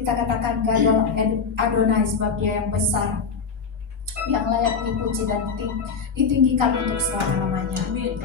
Kita katakan Adonai sebab Dia yang besar, yang layak dipuji dan ditinggikan untuk selama-lamanya. Amin.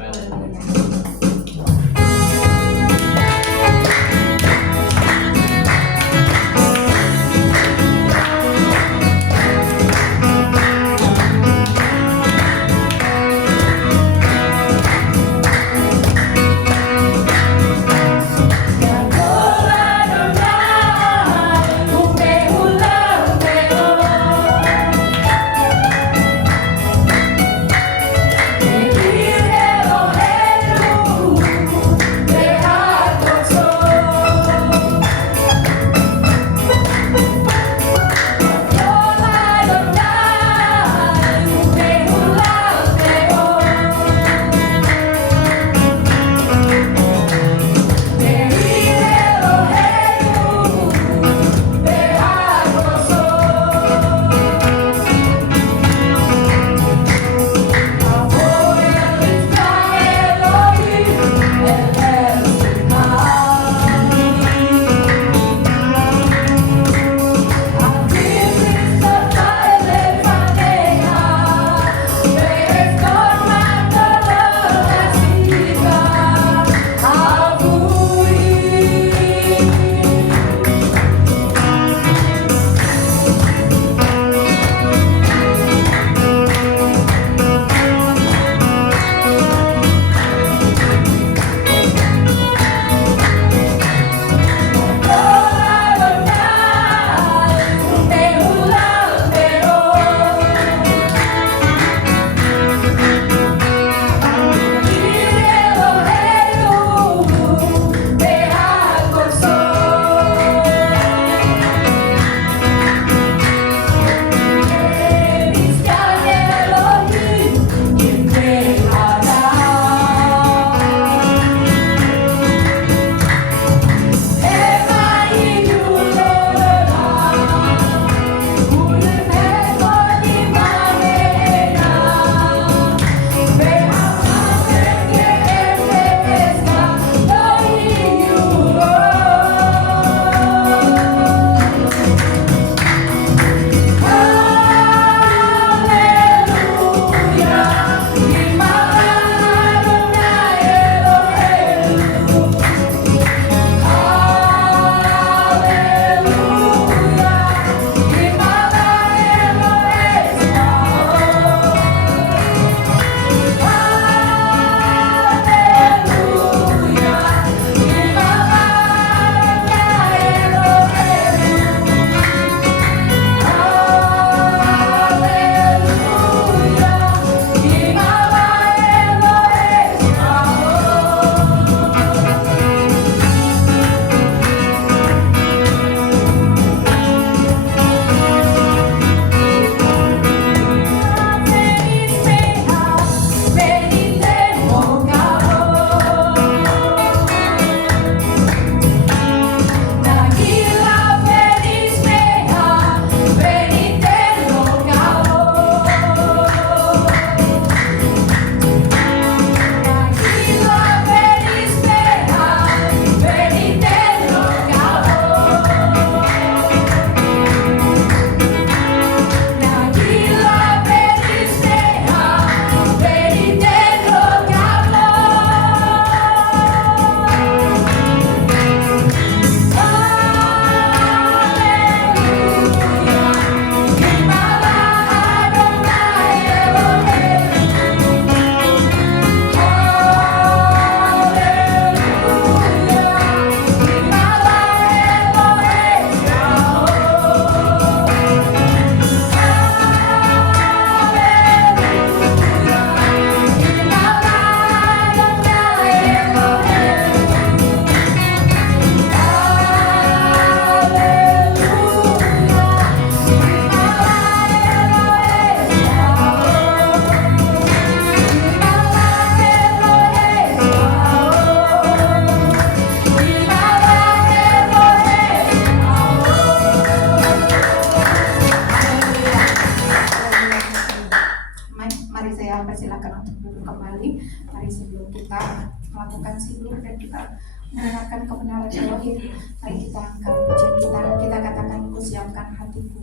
mendengarkan kebenaran Elohim. Mari kita angkat pujian kita katakan, ku siapkan hatiku.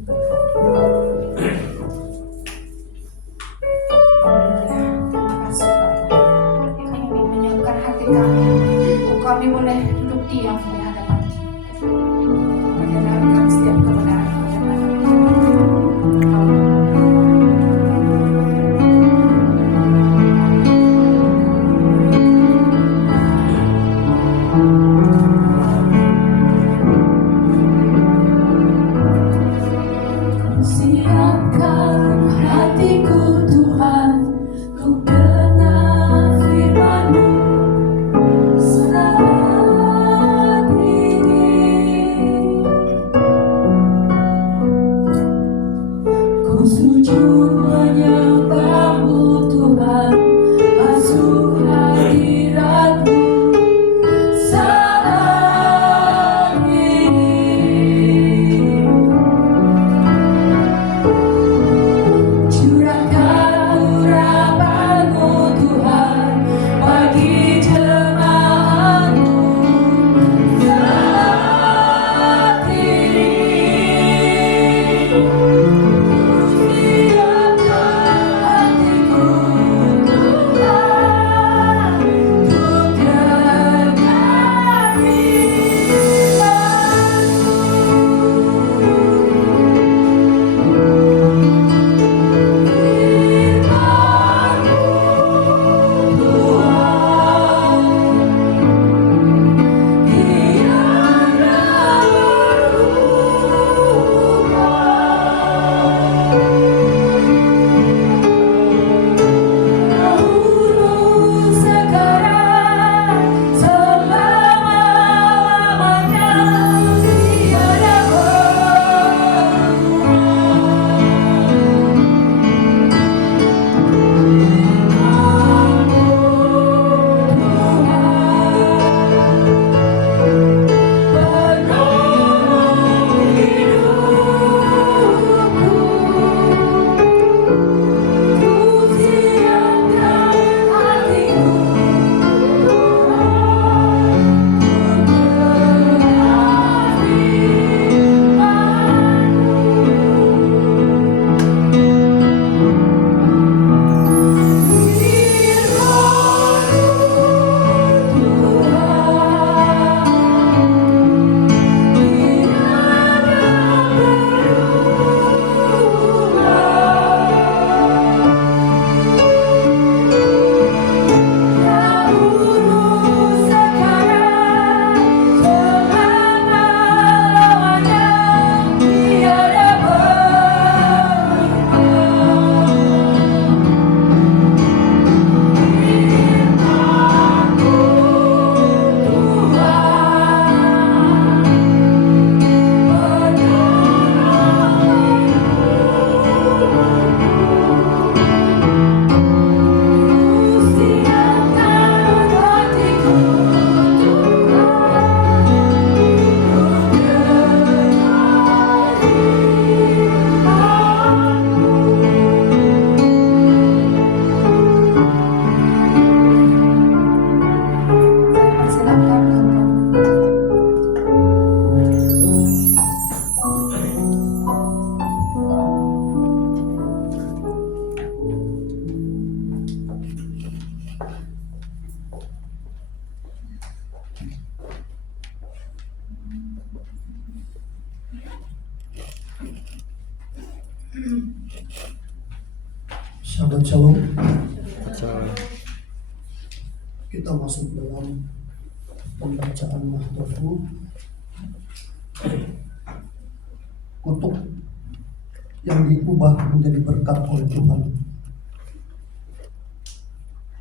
Terima kasih Bapak. Kami ingin menyiapkan hati kami. Kami boleh duduk diam di hadapan mendengarkan setiap kebenaran. Shalom, shalom. Kita masuk dalam pembacaan Mahdofu. Kutuk yang diubah menjadi berkat oleh Tuhan.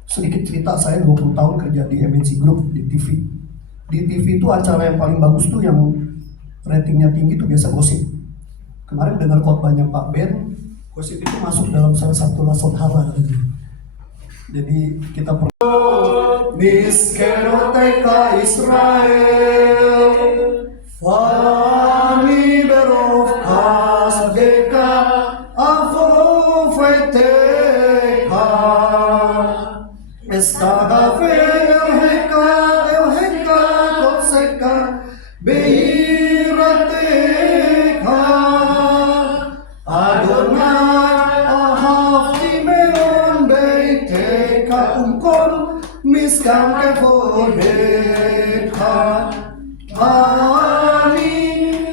Sedikit cerita, saya 20 tahun kerja di MNC Group di TV. Di TV itu acara yang paling bagus tuh yang ratingnya tinggi tuh biasa gosip. Kemarin dengar khotbahnya Pak Ben, gosip itu masuk dalam salah satu lasot halal. Jadi kita perlu Niskeroteka Israel Fami Berovkas Deka Afofeteka Estagafe El Heka Viskan ke fordeca, ani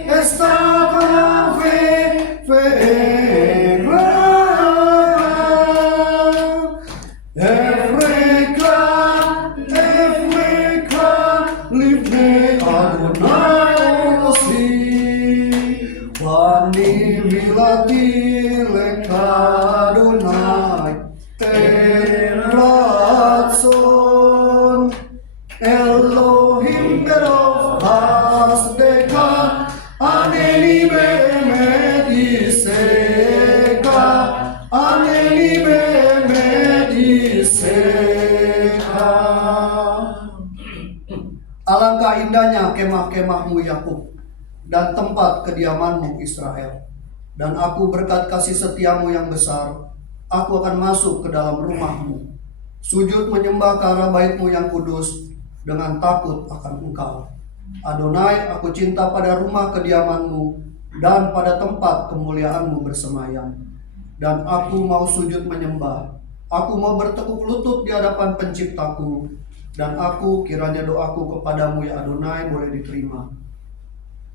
esta cave vera, Efreka, livne Adonai osi, Vani vilati leka Adonai, Teratson, Elohim berov hasdeka, Aneni bemediseka, Aneni bemediseka. Alangkah indahnya kemah-kemahmu Yakub dan tempat kediamanmu Israel. Dan aku berkat kasih setiamu yang besar, aku akan masuk ke dalam rumahmu, sujud menyembah ke arah baitmu yang kudus dengan takut akan engkau. Adonai, aku cinta pada rumah kediamanmu dan pada tempat kemuliaanmu bersemayam. Dan aku mau sujud menyembah, aku mau bertekuk lutut di hadapan penciptaku. Dan aku kiranya doaku kepadamu ya Adonai boleh diterima.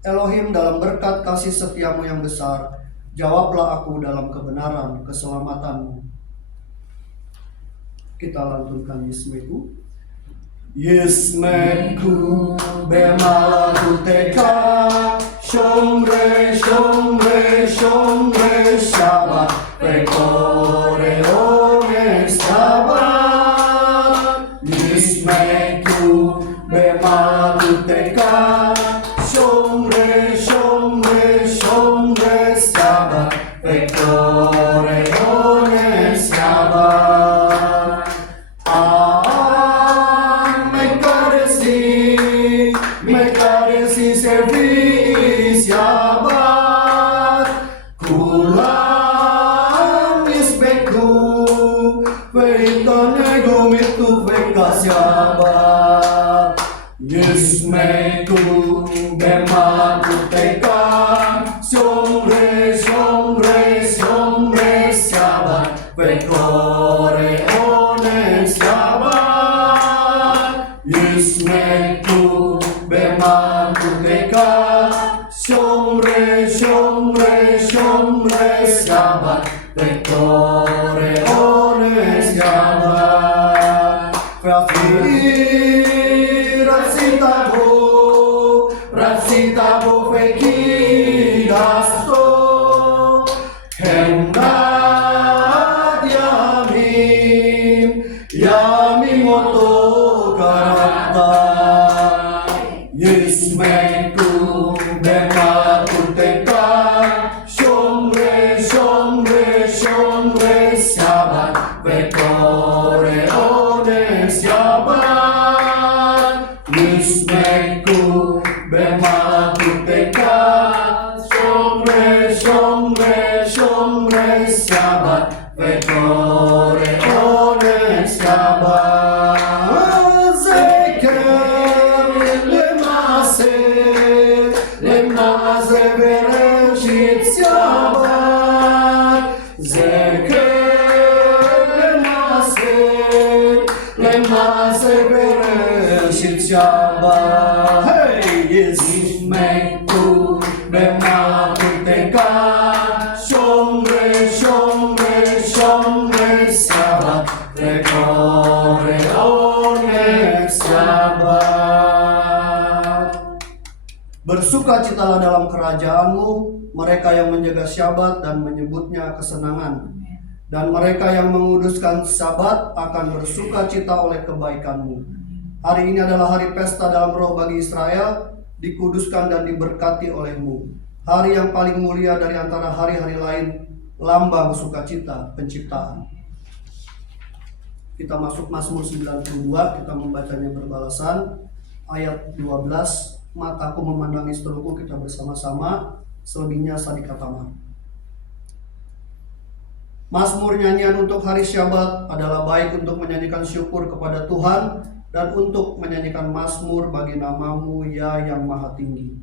Elohim, dalam berkat kasih setiamu yang besar, jawablah aku dalam kebenaran keselamatanmu. Kita lantunkan Yismeku. Yismeku bemalakuteka, shomre shomre shomre shabbat, pekore one shabbat. Yismeku bemalakuteka, shomre shomre shomre shabbat, pekore one shabbat. Mekaresi servis shabbat, kulam isbeku, veritone itu vekas shabbat. Yismeku bemakuteka, shomre shomre shomre shabbat, vekore one shabbat. Yismeku bemakuteka, shomre shomre shomre shabbat, vekore one shabbat. Rasitabo fekidasto, hendak yamim moto karata. Yismeku bemakuteka, shomre shomre shomre shabbat, vekore one shabbat. Yismeku bemakuteka, shomre shomre shomre shabbat, vekore one shabbat. Lemase bereshit shabbat, zeker lemase bereshit shabbat. Hey, Yismeku bemakuteka, shomre shomre shomre shabbat, vekore one shabbat. Bersukacitalah dalam kerajaanmu mereka yang menjaga syabat dan menyebutnya kesenangan. Dan mereka yang menguduskan syabat akan bersukacita oleh kebaikanmu. Hari ini adalah hari pesta dalam roh bagi Israel, dikuduskan dan diberkati olehmu. Hari yang paling mulia dari antara hari-hari lain, lambang sukacita penciptaan. Kita masuk Mazmur 92, kita membacanya berbalasan. Ayat 12, mataku memandangi seteruku, kita bersama-sama. Selebihnya Sadika Tamar. Mazmur nyanyian untuk hari Syabat adalah baik untuk menyanyikan syukur kepada Tuhan dan untuk menyanyikan mazmur bagi namamu ya yang maha tinggi.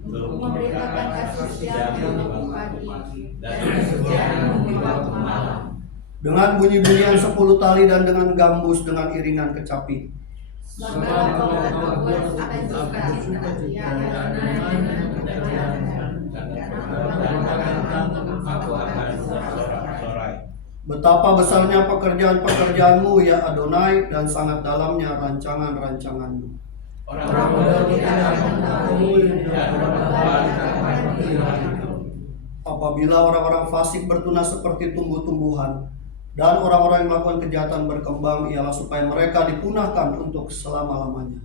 Untuk memberitakan kasih setiamu di pagi dan kesetiaanmu di waktu malam. dengan bunyi-bunyian 10 tali dan dengan gambus dengan iringan kecapi. Betapa besarnya pekerjaan-pekerjaanmu ya Adonai, dan sangat dalamnya rancangan-rancanganmu. Apabila orang-orang fasik bertunas seperti tumbuh-tumbuhan, dan orang-orang yang melakukan kejahatan berkembang, ialah supaya mereka dipunahkan untuk selama-lamanya.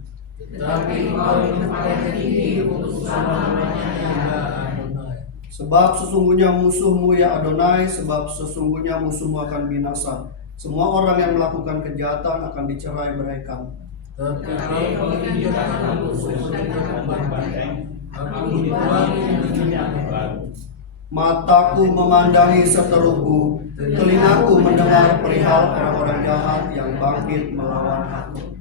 Sebab sesungguhnya musuhmu ya Adonai, sebab sesungguhnya musuhmu akan binasa. Semua orang yang melakukan kejahatan akan dicerai-beraikan. Mataku memandangi seterusku, telingaku mendengar perihal orang-orang jahat yang bangkit melawan aku.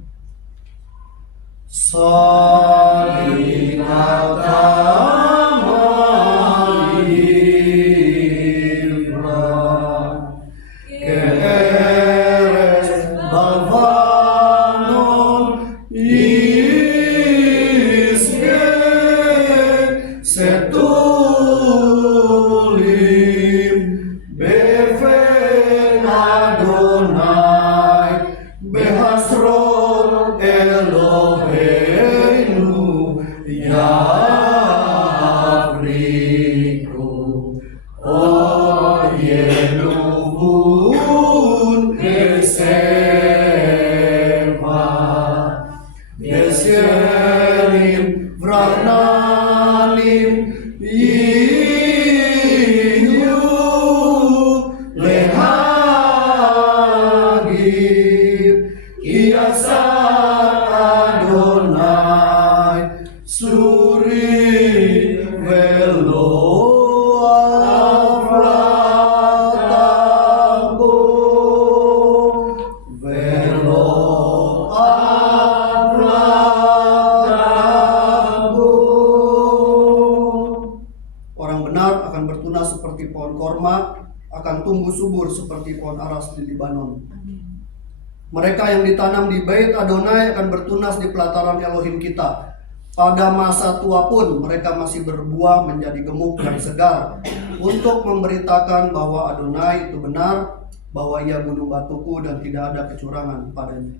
Seperti pohon aras di Libanon. Mereka yang ditanam di Bait Adonai akan bertunas di pelataran Elohim kita. Pada masa tua pun mereka masih berbuah menjadi gemuk dan segar, untuk memberitakan bahwa Adonai itu benar, bahwa ia gunung batuku dan tidak ada kecurangan padanya.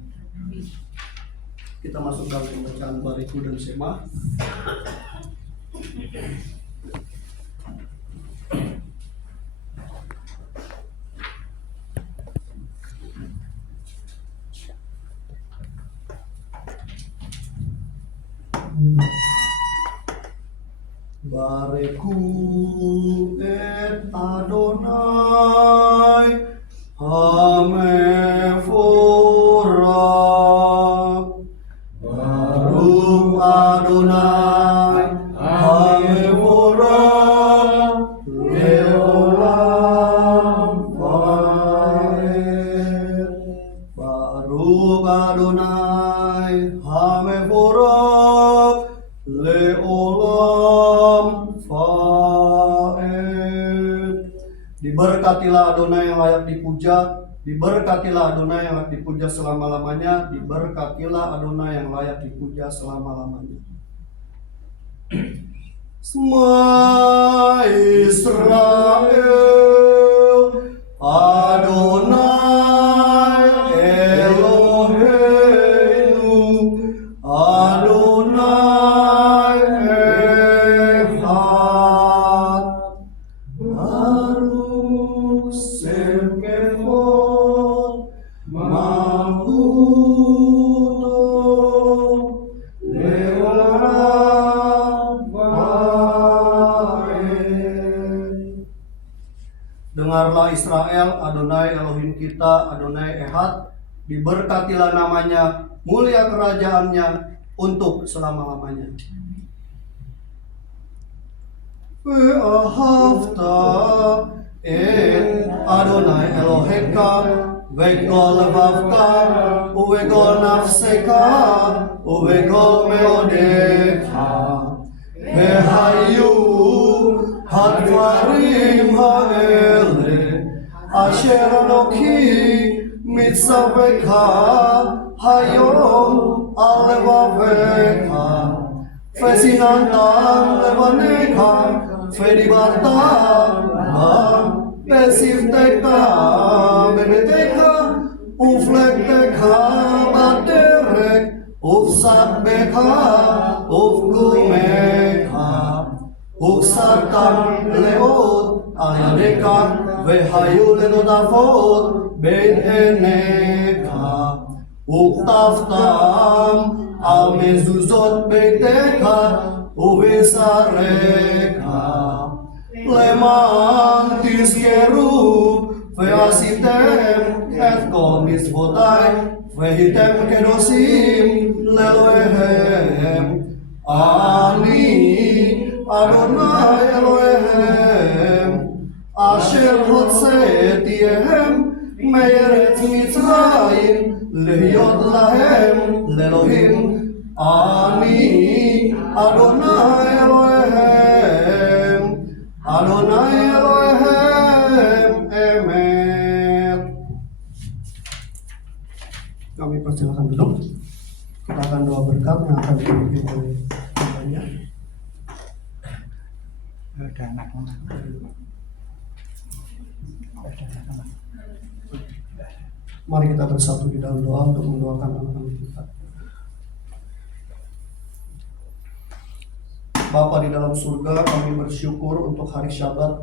Kita masuk dalam pembacaan Bariku dan Sema. Bareku et Adonai Hamevorah. Baruch Adonai Hamevorah Leolam Vaed. Baruch Adonai Hamevorah Leolam Vaed. Diberkatilah Adonai yang layak dipuja, diberkatilah Adonai yang layak dipuja selama-lamanya, diberkatilah Adonai yang layak dipuja selama-lamanya. Shema Israel, Adonai Eloheinu, Adonai Echad. Baruch Shem Kevod Malkuto Leolam Vaed. Dengarlah Israel, Adonai Elohim kita, Adonai Echad. Diberkatilah namanya, mulia kerajaannya untuk selama-lamanya. Ve'ahavta et Adonai Eloheka ve'kol levavka uve'kol nafseka uve'kol meodecha ve'hayu hadvarim ha'ele Asher Anochi Mitzavecha Hayom Alevavecha Fesinantam Levanecha Fedibartam Pesiftecha Benetecha Uflektecha Baterek Ufsatbecha Ufgumecha Ufsartam Leot Aladeka Vehayu Lenotafot Ben Eneka Uktaftam Al Mezuzot Beiteka Uvesareka Leman Tiskeru Veasitem Et Komis Votai Vehitem Kedosim Leloehem Ani Adonai Eloehem Asher Hotzetihem Me'eretz Mitzrayim Lehiot Lahem Lelohim Ani Adonai Elohehem Adonai Elohehem Emet. Kami persilakan duduk. Kita akan doa berkat yang akan dipimpin oleh hambanya. Ada anak-anak. Mari kita bersatu di dalam doa untuk mendoakan anak-anak kita. Bapa di dalam surga, kami bersyukur untuk hari Syabat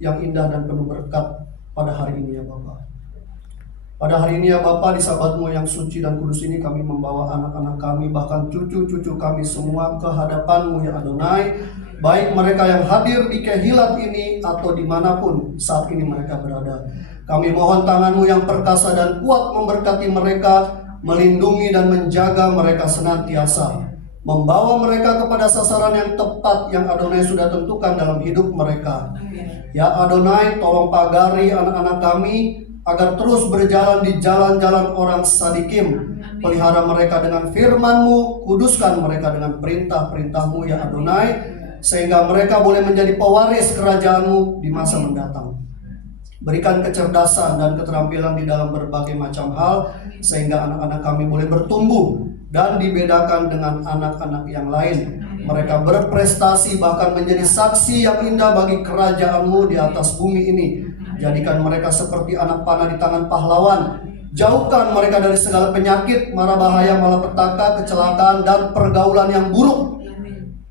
yang indah dan penuh berkat pada hari ini ya Bapa. Pada hari ini ya Bapa, di Sabat-Mu yang suci dan kudus ini kami membawa anak-anak kami, bahkan cucu-cucu kami semua ke hadapan-Mu ya Adonai. Baik mereka yang hadir di Kehilat ini atau dimanapun saat ini mereka berada. Kami mohon tangan-Mu yang perkasa dan kuat memberkati mereka, melindungi dan menjaga mereka senantiasa, membawa mereka kepada sasaran yang tepat yang Adonai sudah tentukan dalam hidup mereka. Ya Adonai, tolong pagari anak-anak kami agar terus berjalan di jalan-jalan orang sadikim. Pelihara mereka dengan firman-Mu, kuduskan mereka dengan perintah-perintah-Mu ya Adonai, sehingga mereka boleh menjadi pewaris kerajaan-Mu di masa mendatang. Berikan kecerdasan dan keterampilan di dalam berbagai macam hal, sehingga anak-anak kami boleh bertumbuh dan dibedakan dengan anak-anak yang lain. Mereka berprestasi bahkan menjadi saksi yang indah bagi kerajaan-Mu di atas bumi ini. Jadikan mereka seperti anak panah di tangan pahlawan. Jauhkan mereka dari segala penyakit, mara bahaya, malapetaka, kecelakaan, dan pergaulan yang buruk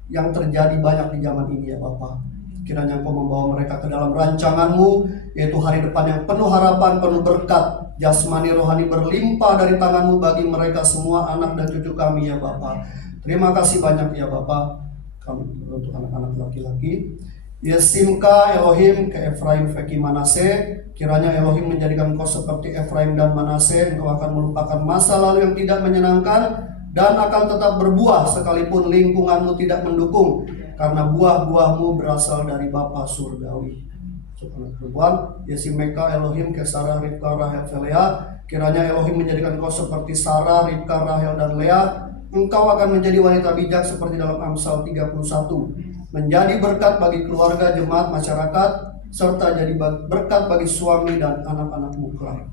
yang terjadi banyak di zaman ini ya Bapa. Kiranya Engkau membawa mereka ke dalam rancangan-Mu, yaitu hari depan yang penuh harapan, penuh berkat, jasmani rohani berlimpah dari tangan-Mu bagi mereka semua anak dan cucu kami ya Bapa. Terima kasih banyak ya Bapa. Kami untuk anak-anak laki-laki. Yesimka Elohim ke Efraim Veki Manase. Kiranya Elohim menjadikan Engkau seperti Efraim dan Manase. Engkau akan melupakan masa lalu yang tidak menyenangkan dan akan tetap berbuah sekalipun lingkungan-Mu tidak mendukung, karena buah-buah-Mu berasal dari Bapa Surgawi. Anak perempuan Yesimeka Elohim ke Sarah, Ribka, Rahel, Lea. Kiranya Elohim menjadikan Engkau seperti Sarah, Ribka, Rahel, dan Lea. Engkau akan menjadi wanita bijak seperti dalam Amsal 31. Menjadi berkat bagi keluarga, jemaat, masyarakat, serta jadi berkat bagi suami dan anak-anakmu kelak.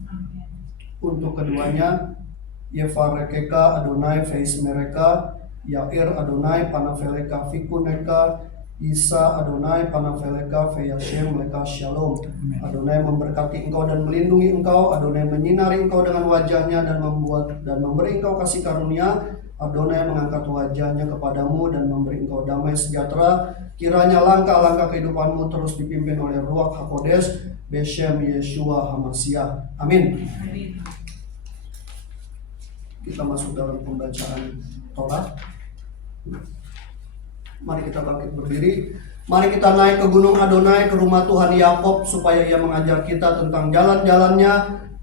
Untuk keduanya, Yevarekeka Adonai Feis Mereka, Yair Adonai Panaveleka Fikuneka, Isa Adonai Panaveleka Feyashem Leka Shalom. Adonai memberkati engkau dan melindungi engkau. Adonai menyinari engkau dengan wajahnya dan membuat dan memberi engkau kasih karunia. Adonai mengangkat wajahnya kepadamu dan memberi engkau damai sejahtera. Kiranya langkah-langkah kehidupanmu terus dipimpin oleh Ruach HaKodesh, Beshem Yeshua HaMashiach. Amin. Kita masuk dalam pembacaan Torah. Mari kita bangkit berdiri. Mari kita naik ke gunung Adonai, ke rumah Tuhan Yakob, supaya Ia mengajar kita tentang jalan-jalannya,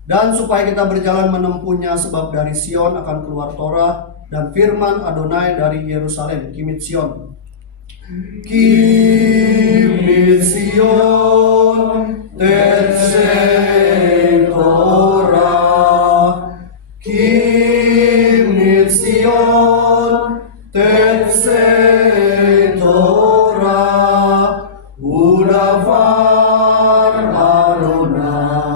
dan supaya kita berjalan menempuhnya, sebab dari Sion akan keluar Torah dan firman Adonai dari Yerusalem. Kimit Sion. Kimit Sion Tetsei Torah. Kimit Sion Tetsei Torah. Udafar Adonai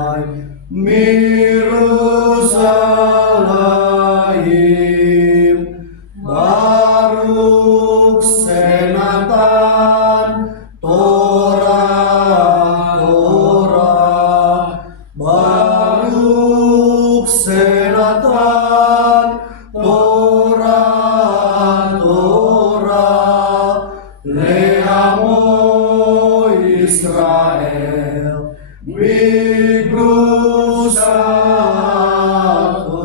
Senatan Torah Leamo Israel Biglu satu.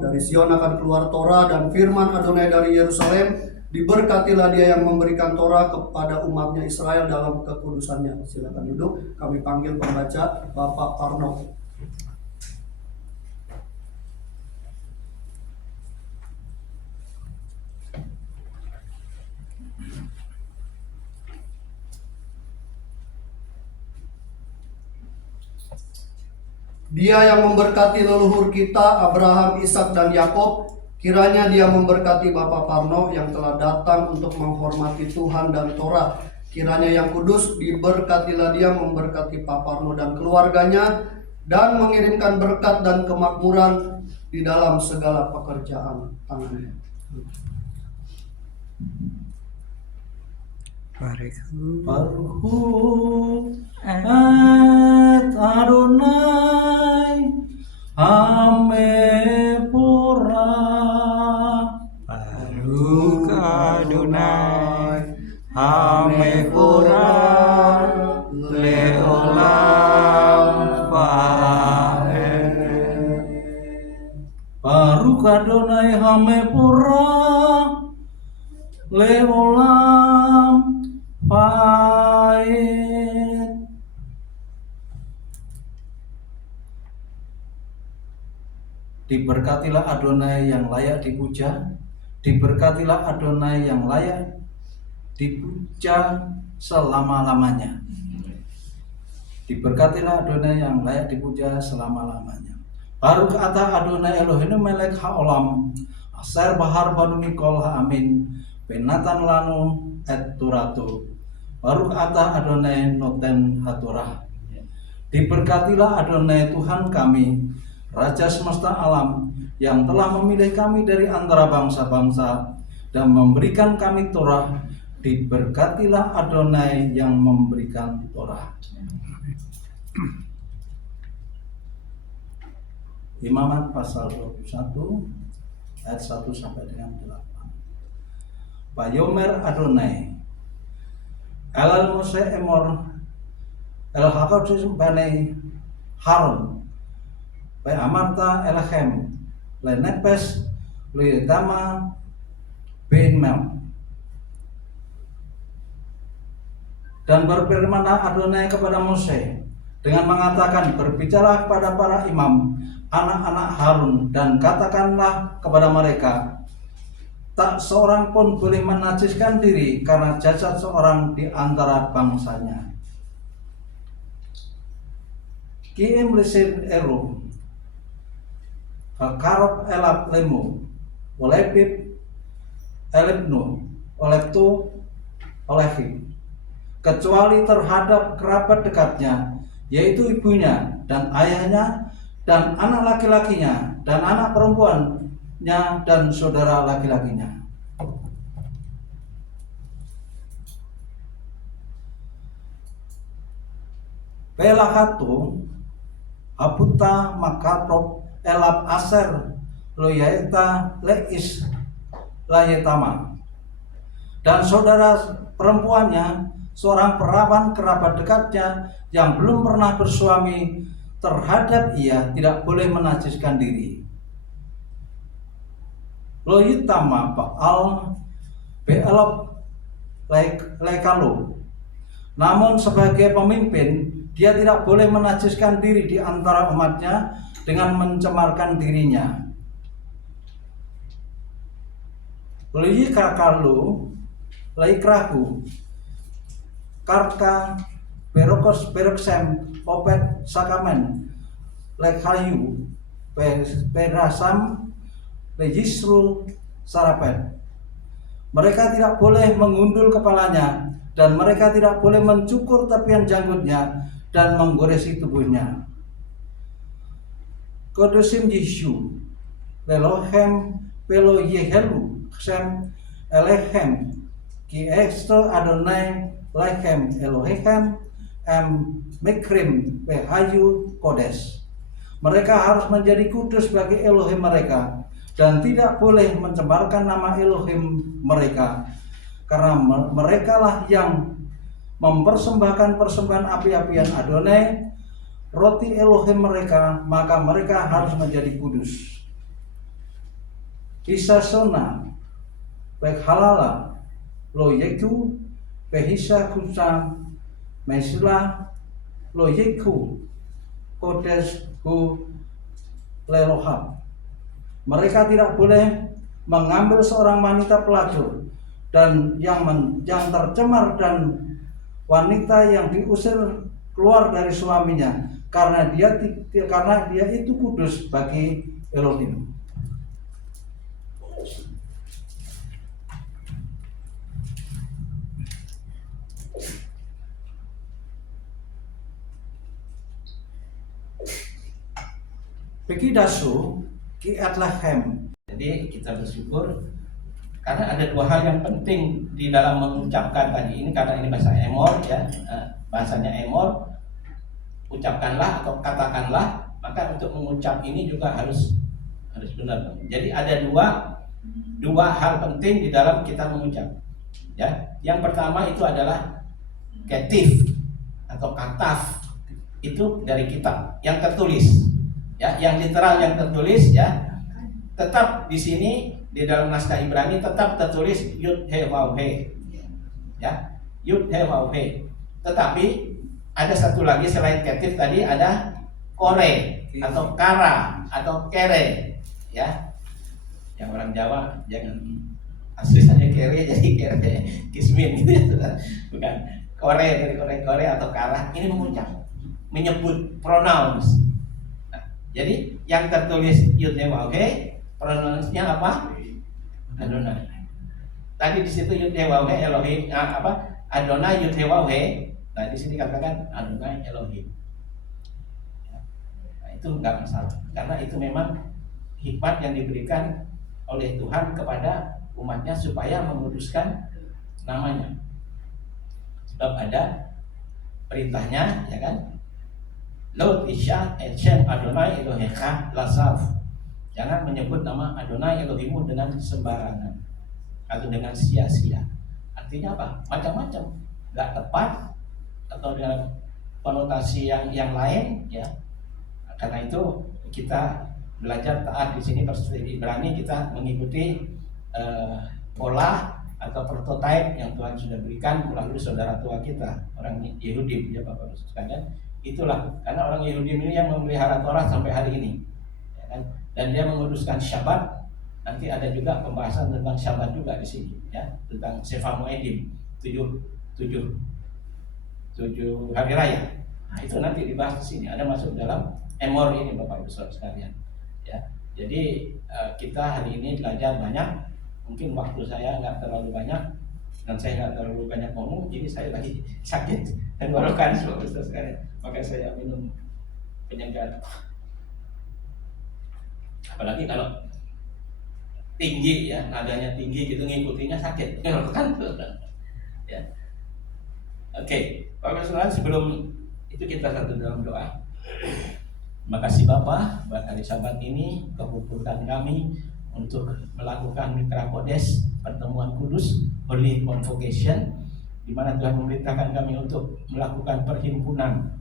Dari Sion akan keluar Torah dan firman Adonai dari Yerusalem. Diberkatilah dia yang memberikan Torah kepada umatnya Israel dalam kekudusannya. Silakan duduk. Kami panggil pembaca Bapak Parno. Dia yang memberkati leluhur kita Abraham, Ishak dan Yakub. Kiranya dia memberkati Bapak Parno yang telah datang untuk menghormati Tuhan dan Torah. Kiranya yang kudus diberkatilah dia memberkati Pak Parno dan keluarganya dan mengirimkan berkat dan kemakmuran di dalam segala pekerjaan tangannya. Baruch et Adonai Hamepora. Baruch Adonai Hamepora leolam vaed. Baruch Adonai Hamepora leolam vaed. Diberkatilah Adonai yang layak dipuja, diberkatilah Adonai yang layak dipuja selama-lamanya. Diberkatilah Adonai yang layak dipuja selama-lamanya. Baruch atah Adonai Eloheinu melek haolam, aser bahar banu mikol haamin, benatan lanu et turatu. Baruch atah Adonai noten haturah. Diberkatilah Adonai Tuhan kami, Raja semesta alam, yang telah memilih kami dari antara bangsa-bangsa dan memberikan kami Torah. Diberkatilah Adonai yang memberikan Torah. Imamat pasal 21 ayat 1 sampai dengan 8. Bayomer Adonai Elal Mose Emor El Hakodis Bani Harun Pai Amarta Elachem Lenepes Luyetama Bin Mel. Dan berfirmanlah Adonai kepada Mose dengan mengatakan, berbicara kepada para imam, anak-anak Harun, dan katakanlah kepada mereka, tak seorang pun boleh menajiskan diri karena jasad seorang di antara bangsanya. Kiim lisir eru Karob elap lemu Olepip elipnu Oleptu olehib, kecuali terhadap kerabat dekatnya, yaitu ibunya dan ayahnya dan anak laki-lakinya dan anak perempuannya dan saudara laki-lakinya. Pelahatu abuta makatrop elab aser loyaita leis layetama, dan saudara perempuannya seorang perawan kerabat dekatnya yang belum pernah bersuami terhadap ia tidak boleh menajiskan diri. Loyitama baal beelop lekalu, namun sebagai pemimpin dia tidak boleh menajiskan diri di antara umatnya dengan mencemarkan dirinya. Loyikakalu laikrahu karka berokos beroksem opet sakamen lekhayu perasam lejisru sarapet. Mereka tidak boleh mengundul kepalanya, dan mereka tidak boleh mencukur tepian janggutnya dan menggoresi tubuhnya. Kodosim Yeshu lelohem pelo yehelu sem elechem ki exto Adonai lechem elohechem em mikrim pehayu kodes. Mereka harus menjadi kudus bagi Elohim mereka dan tidak boleh mencemarkan nama Elohim mereka, karena mereka lah yang mempersembahkan persembahan api-apian Adonai, roti Elohim mereka, maka mereka harus menjadi kudus. Isasona baik halala lo yeku behisa kusam mesila lo yeku kodes ku lelohab. Mereka tidak boleh mengambil seorang wanita pelacur dan yang tercemar dan wanita yang diusir keluar dari suaminya, karena dia itu kudus bagi Elohim. Bekidasu ki atlahem. Jadi kita bersyukur karena ada dua hal yang penting di dalam mengucapkan tadi ini, karena ini bahasa Emor ya, bahasanya Emor, ucapkanlah atau katakanlah, maka untuk mengucap ini juga harus benar. Jadi ada dua hal penting di dalam kita mengucap. Ya, yang pertama itu adalah ketif atau kataf, itu dari kitab yang tertulis. Ya, yang literal yang tertulis ya, tetap di sini di dalam naskah Ibrani tetap tertulis Yud He Waw He, ya, Yud He Waw He. Tetapi ada satu lagi selain ketif tadi, ada kore atau kara atau kere, ya. Yang orang Jawa jangan asli saja kere jadi kere kismin gitu ya, bukan. Kore dari kore atau kara ini mengucap, menyebut pronouns. Jadi yang tertulis Yud He Waw He, pronounce-nya apa? Adonai. Tadi di situ Yud He Waw He Elohim, Adonai Yud He Waw He. Nah di sini katakan Adonai Elohim. Nah, itu enggak masalah, karena itu memang hikmat yang diberikan oleh Tuhan kepada umatnya supaya menguduskan namanya. Sebab ada perintahnya, ya kan? Lo isya Shem Adonai Elohecha Lasaf. Jangan menyebut nama Adonai Elohimu dengan sembarangan atau dengan sia-sia. Artinya apa? Macam-macam, nggak tepat atau dengan konotasi yang lain, ya. Karena itu kita belajar taat di sini perspektif Ibrani, kita mengikuti pola atau prototipe yang Tuhan sudah berikan melalui saudara tua kita, orang Yehudi, ya Bapak Ibu sekalian. Itulah karena orang Yahudi ini yang memelihara Torah sampai hari ini, ya kan? Dan dia menguduskan Syabat. Nanti ada juga pembahasan tentang Syabat juga di sini, ya, tentang Sefa Moedim, 7 hari raya. Nah, itu nanti dibahas di sini. Ada masuk dalam Emor ini Bapak Ibu Saudara sekalian, ya. Jadi kita hari ini belajar banyak. Mungkin waktu saya nggak terlalu banyak dan saya nggak terlalu banyak ngomong, jadi saya lagi sakit tenggorokan Bapak Ibu Saudara sekalian. Makanya saya minum penyegar. Apalagi kalau tinggi, ya, nadanya tinggi gitu, ngikutinya sakit kan. Ya. Oke, Bapak Saudara, sebelum itu kita satu dalam doa. Terima kasih Bapak buat hari Sabat ini, kekuatan kami untuk melakukan Mikra Kodes, pertemuan kudus, Holy Convocation, di mana Tuhan memerintahkan kami untuk melakukan perhimpunan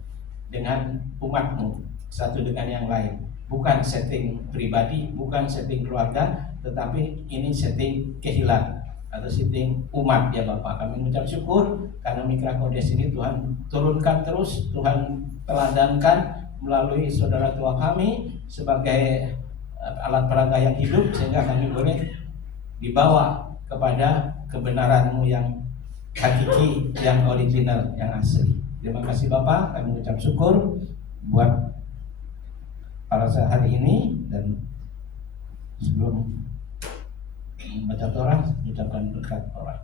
dengan umat-Mu satu dengan yang lain, bukan setting pribadi, bukan setting keluarga, tetapi ini setting kehilat atau setting umat, ya Bapak. Kami mengucap syukur karena Mikra Kodes ini Tuhan turunkan terus, Tuhan teladankan melalui saudara tua kami sebagai alat peraga yang hidup, sehingga kami boleh dibawa kepada kebenaran-Mu yang hakiki, yang original, yang asli. Terima kasih Bapak, kami mengucap syukur buat pada saat hari ini, dan sebelum membaca Torah, ucapkan berkat Torah.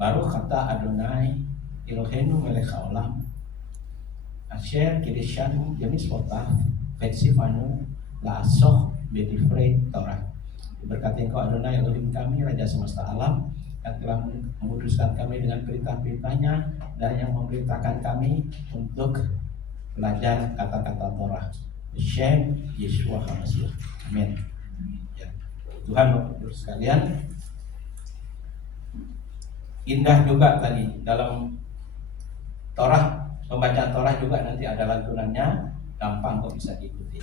Baruch kata Adonai Eloheinu melech haolam asher kideshanu bemitzvotav v'tzivanu la'asoch b'divrei Torah. Diberkati Engkau Adonai Elohim kami, Raja semesta alam, yang telah menguduskan kami dengan perintah-perintahnya dan yang memerintahkan kami untuk belajar kata-kata Torah. Shem Yeshua HaMashiach. Amin. Ya. Tuhan Bapak Ibu sekalian, indah juga tadi dalam Torah, pembacaan Torah juga nanti ada lantunannya, gampang kok bisa diikuti.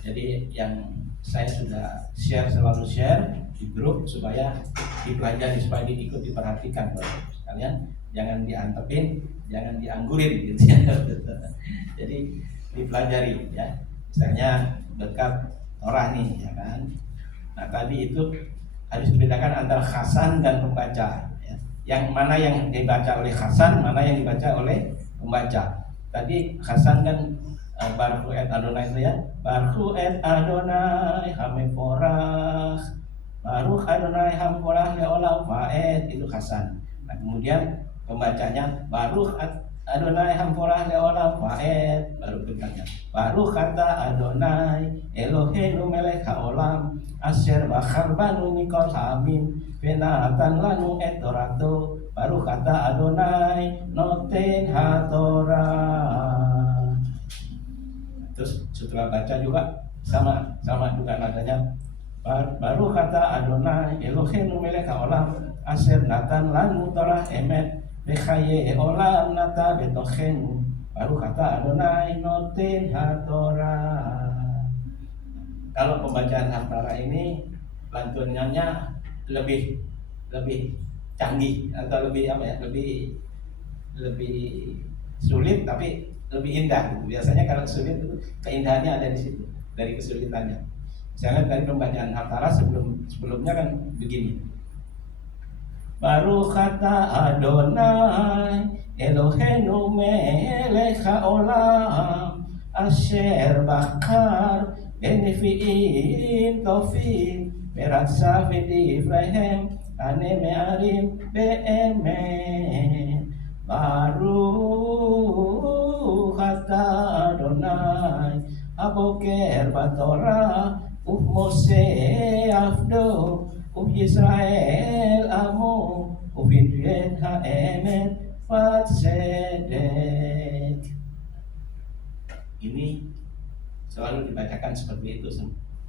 Jadi yang saya sudah selalu share di grup supaya dipelajari, supaya diikut, diperhatikan Bapak Ibu sekalian, jangan diantepin, jangan dianggurin gitu ya. Jadi dipelajari ya. Misalnya berkat Torah nih ya kan. Nah tadi itu harus dibedakan antara khasan dan pembaca ya. Yang mana yang dibaca oleh khasan, mana yang dibaca oleh pembaca. Tadi khasan kan Baruch et Adonai itu ya. Baruch et Adonai hameforach. Baruch Adonai hameforach leolam fa'ed, itu khasan. Nah kemudian pembacanya Baruch Adonai hameforach leolam fa'ed, baru berikutnya Baruch kata Adonai Eloheinu melech haolam asher bachar banu mikol ha'amim venatan lanu et torato. Baruch kata Adonai noten hatorah. Terus setelah baca juga sama juga nadanya. Baruch kata Adonai Eloheinu melech haolam asher natan lanu torah emet Bechaye olam nata betochenu. Baru kata Adonai noten hatorah. Kalau pembacaan Haftarah ini lantunannya lebih canggih atau lebih apa ya, lebih sulit tapi lebih indah gitu. Biasanya kalau sulit itu keindahannya ada di situ, dari kesulitannya. Misalnya dari pembacaan Haftarah sebelumnya kan begini. Baruch kata Adonai Eloheinu melech haolam asher bachar benefiim tofim meratsa v'divreihem ane me'arim be'emet. Baruch kata Adonai aboker batorah Mose avdo Yisrael amo uviduen ha'emet vatsedek. Ini selalu dibacakan seperti itu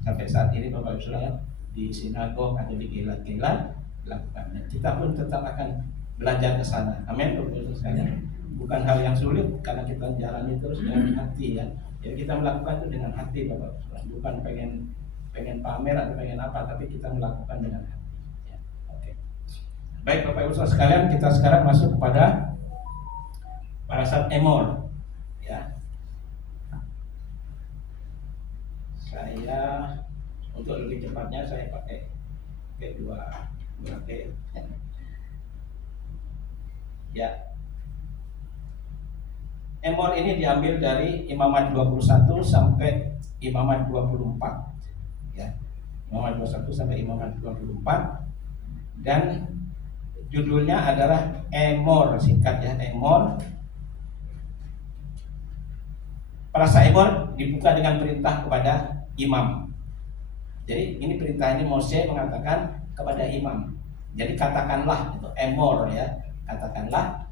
sampai saat ini Bapak Ibu Saudara, di sinagog atau di kilat-kilat lakukan. Kita pun tetap akan belajar ke sana. Amin Bapak Ibu sekalian. Bukan hal yang sulit karena kita jalani terus dengan hati ya. Jadi kita melakukan itu dengan hati Bapak Ibu Saudara. Bukan pengen pamer atau pengen apa, tapi kita melakukan dengan hati ya. Oke. Baik Bapak Ibu sekalian, kita sekarang masuk kepada parasat Emor ya. Saya untuk lebih cepatnya saya pakai dua ya. Emor ini diambil dari Imamat 21 sampai Imamat 24 ya. Imamat 21 sampai Imamat 24 dan judulnya adalah Emor, singkat ya, Emor. Parasat Emor dibuka dengan perintah kepada imam. Jadi ini perintah ini Mose mengatakan kepada imam. Jadi katakanlah itu Emor ya, katakanlah.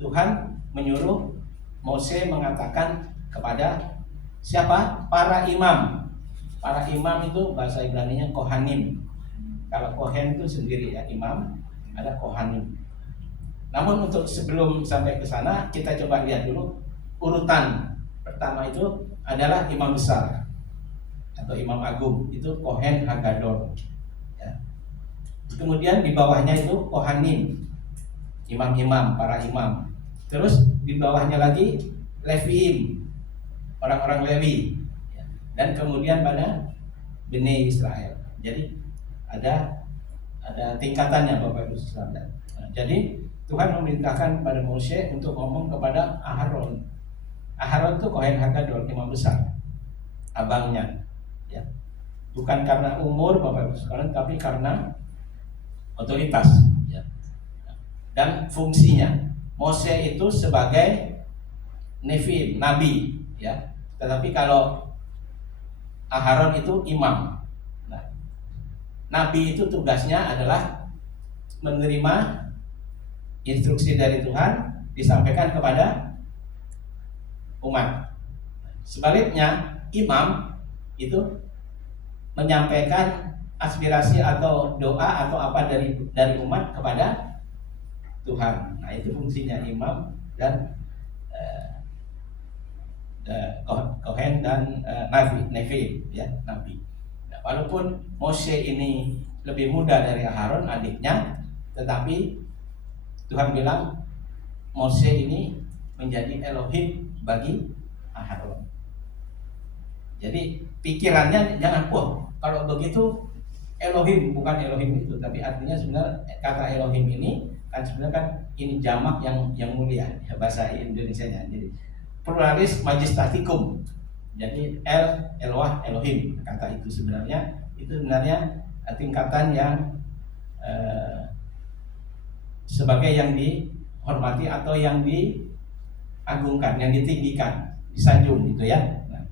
Tuhan menyuruh Mose mengatakan kepada siapa? Para imam. Para imam itu bahasa Ibraninya Kohanim. Kalau Kohen itu sendiri ya, imam, ada Kohanim. Namun untuk sebelum sampai ke sana, kita coba lihat dulu urutan. Pertama itu adalah imam besar atau imam agung, itu Kohen Hagadol ya. Kemudian di bawahnya itu Kohanim, imam-imam, para imam. Terus di bawahnya lagi Leviim, orang-orang Lewi ya. Dan kemudian pada Bani Israel. Jadi ada tingkatannya Bapak Ibu sekalian. Nah, jadi Tuhan memerintahkan kepada Mose untuk ngomong kepada Aharon. Aharon itu Kohen Hagadol, imam besar, abangnya ya. Bukan karena umur Bapak Ibu sekalian, tapi karena otoritas ya. Dan fungsinya. Mose itu sebagai Nevi, nabi ya. Tetapi kalau Aharon itu imam. Nah, nabi itu tugasnya adalah menerima instruksi dari Tuhan, disampaikan kepada umat. Sebaliknya, imam itu menyampaikan aspirasi atau doa atau apa dari umat kepada Tuhan. Nah, itu fungsinya imam dan Kohen dan Nabi, ya, Nabi. Nah, walaupun Mose ini lebih muda dari Aharon, adiknya, tetapi Tuhan bilang Mose ini menjadi Elohim bagi Aharon. Jadi pikirannya jangan, kalau begitu Elohim bukan Elohim itu, tapi artinya sebenarnya kata Elohim ini kan sebenarnya kan ini jamak yang mulia, ya, bahasa Indonesianya. Jadi pluralis majestatikum. Jadi Eloah, Elohim, kata itu sebenarnya tingkatan yang sebagai yang dihormati atau yang diagungkan, yang ditinggikan, disanjung gitu ya. Nah,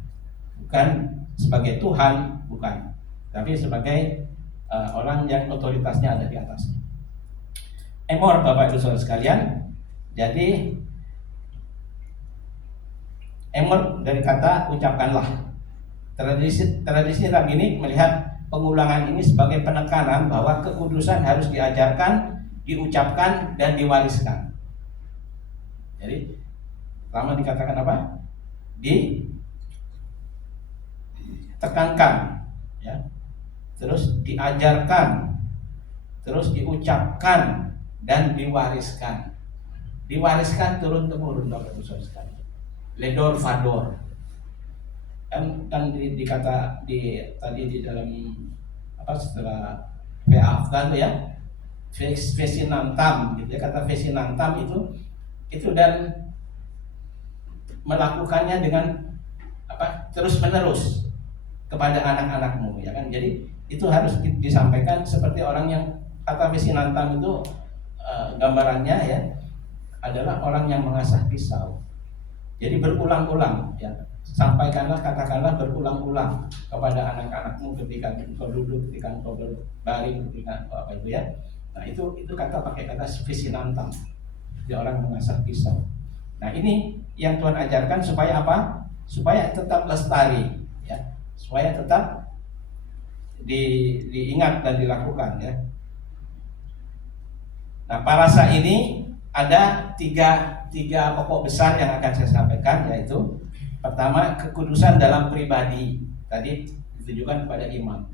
bukan sebagai Tuhan, bukan, tapi sebagai orang yang otoritasnya ada di atasnya. Emor, Bapak Ibu Saudara sekalian. Jadi Emor dari kata ucapkanlah. Tradisi rabbinik melihat pengulangan ini sebagai penekanan bahwa kekudusan harus diajarkan, diucapkan, dan diwariskan. Jadi pertama dikatakan apa? Ditekankan, ya. Terus diajarkan, terus diucapkan, dan diwariskan. Diwariskan turun temurun, Bapak Ibu Saudara sekalian. Ledor Fador, kan dikata tadi di dalam setelah Afgan ya, Vesinantam gitu ya, kata Vesinantam itu dan melakukannya dengan terus menerus kepada anak-anakmu, ya kan. Jadi itu harus disampaikan seperti orang yang, kata Vesinantam itu gambarannya ya adalah orang yang mengasah pisau. Jadi berulang-ulang, ya, sampaikanlah, katakanlah berulang-ulang kepada anak-anakmu ketika engkau duduk, ketika engkau berbaring, ketika apa itu ya. Nah itu kata pakai kata Vesinantam, dia orang mengasah pisau. Nah ini yang Tuhan ajarkan supaya apa? Supaya tetap lestari, ya, supaya tetap diingat dan dilakukan, ya. Nah parasa ini ada tiga pokok besar yang akan saya sampaikan, yaitu pertama, kekudusan dalam pribadi. Tadi ditujukan kepada imam.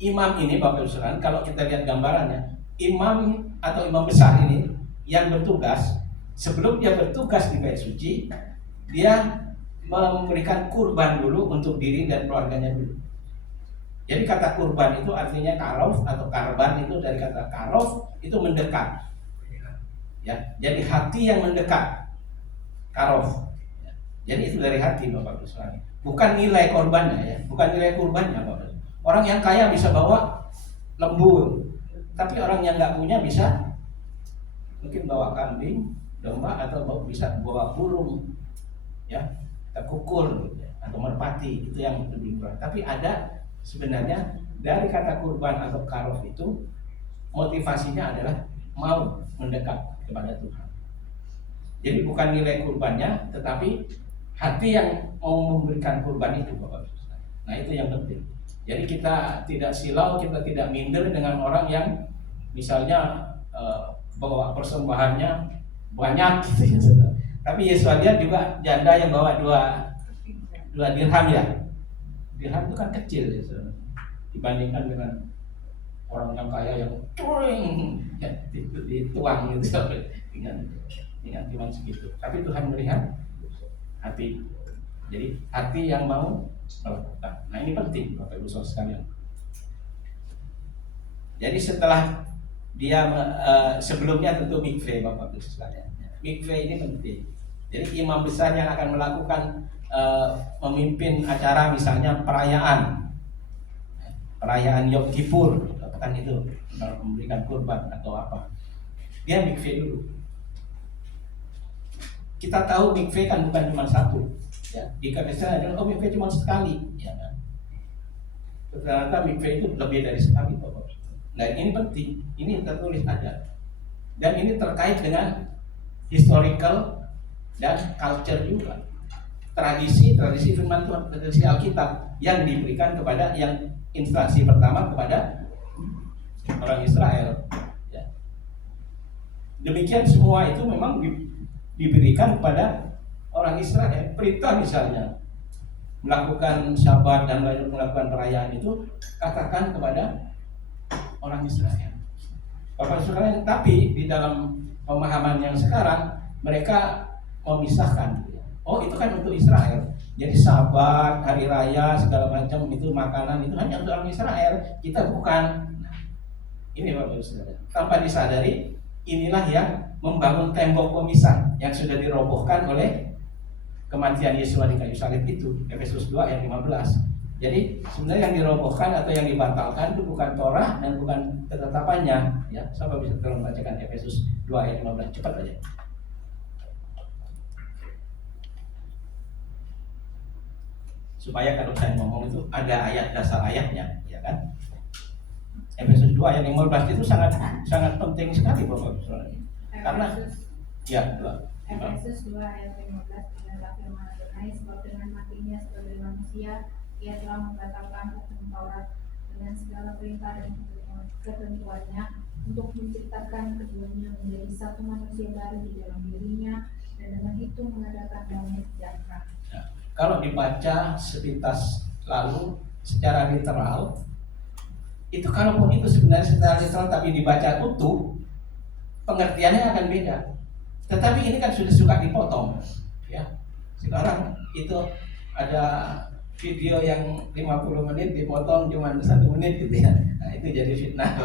Imam ini, Bapak Ibu Saudara, kalau kita lihat gambarannya, imam atau imam besar ini yang bertugas, sebelum dia bertugas di bait suci, dia memberikan kurban dulu untuk diri dan keluarganya dulu. Jadi kata kurban itu artinya karof atau karban, itu dari kata karof, itu mendekat. Ya, jadi hati yang mendekat, karof. Ya, jadi itu dari hati, Bapak Ibu Saudara. Bukan nilai korbannya, ya, bukan nilai kurbannya, Bapak. Orang yang kaya bisa bawa lembu, tapi orang yang nggak punya bisa mungkin bawa kambing, domba, atau bisa bawa burung, ya, terkukul, ya, atau merpati, itu yang lebih murah. Tapi ada sebenarnya dari kata kurban atau karof itu motivasinya adalah mau mendekat kepada Tuhan. Jadi bukan nilai kurbannya, tetapi hati yang mau memberikan kurban itu, Bapak. Nah itu yang penting. Jadi kita tidak silau, kita tidak minder dengan orang yang misalnya bawa persembahannya banyak gitu ya. Tapi Yesus lihat juga janda yang bawa dua dirham ya. Dirham itu kan kecil ya, dibandingkan dengan orang yang kaya yang ya, dituang gitu dengan cuma segitu. Tapi Tuhan melihat hati. Jadi hati yang mau melakukan. Nah ini penting, Bapak Ibu Saudara sekalian. Jadi setelah dia sebelumnya tentu mikve, Bapak Ibu sekalian. Mikve ini penting. Jadi imam besar yang akan melakukan memimpin acara misalnya perayaan Yom Kippur, kan itu memberikan kurban atau apa, dia mikve dulu. Kita tahu mikve kan bukan cuma satu, ya. Di Kristen adalah mikve cuma sekali, ya kan. Ternyata mikve itu lebih dari sekali, Bapak. Nah ini penting, ini tertulis ada, dan ini terkait dengan historical dan culture juga. tradisi firman Tuhan, tradisi Alkitab yang diberikan kepada yang instansi pertama kepada orang Israel. Ya. Demikian semua itu memang diberikan kepada orang Israel. Perintah misalnya melakukan Syabat dan melakukan perayaan itu katakan kepada orang Israel. Bapak Saudara, tapi di dalam pemahaman yang sekarang mereka memisahkan. Oh, itu kan untuk Israel. Jadi Sabat, hari raya, segala macam itu makanan itu hanya untuk orang Israel. Kita bukan. Nah, ini Bapak Saudara. Tanpa disadari, inilah yang membangun tembok pemisah yang sudah dirobohkan oleh kematian Yesus di kayu salib itu. Efesus 2 ayat 15. Jadi sebenarnya yang dirobohkan atau yang dibatalkan itu bukan Torah dan bukan ketetapannya. Ya, siapa bisa tolong bacakan Efesus 2 ayat 15 cepat aja. Supaya kalau saya ngomong itu ada ayat dasar ayatnya, ya kan? Efesus 2 ayat 15 itu sangat penting sekali Bapak Saudara. Karena ya, Efesus 2 ayat 15 adalah firman Adonai, sebab dengan matinya sebagai manusia ia telah membatalkan hukum Taurat dengan segala perintah dan ketentuannya untuk menciptakan keduanya menjadi satu manusia baru di dalam dirinya dan dengan itu mengadakan damai sejahtera. Kalau dibaca sepintas lalu secara literal, itu kalaupun itu sebenarnya secara literal tapi dibaca utuh, pengertiannya akan beda. Tetapi ini kan sudah dipotong, ya. Sekarang itu ada video yang 50 menit dipotong cuma 1 menit gitu ya. Nah, itu jadi fitnah.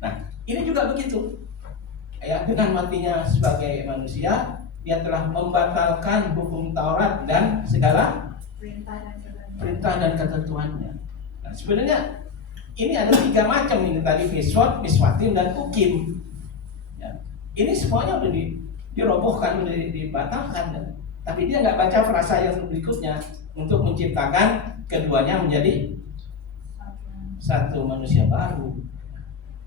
Nah, ini juga begitu. Ya, dengan matinya sebagai manusia, dia telah membatalkan hukum Taurat dan segala perintah dan ketentuannya. Nah, sebenarnya ini ada 3 macam ini tadi, miswat, miswatim dan ukim. Ya. Ini semuanya udah dirobohkan, udah dibatalkan. Tapi dia nggak baca frasa yang berikutnya untuk menciptakan keduanya menjadi satu manusia baru.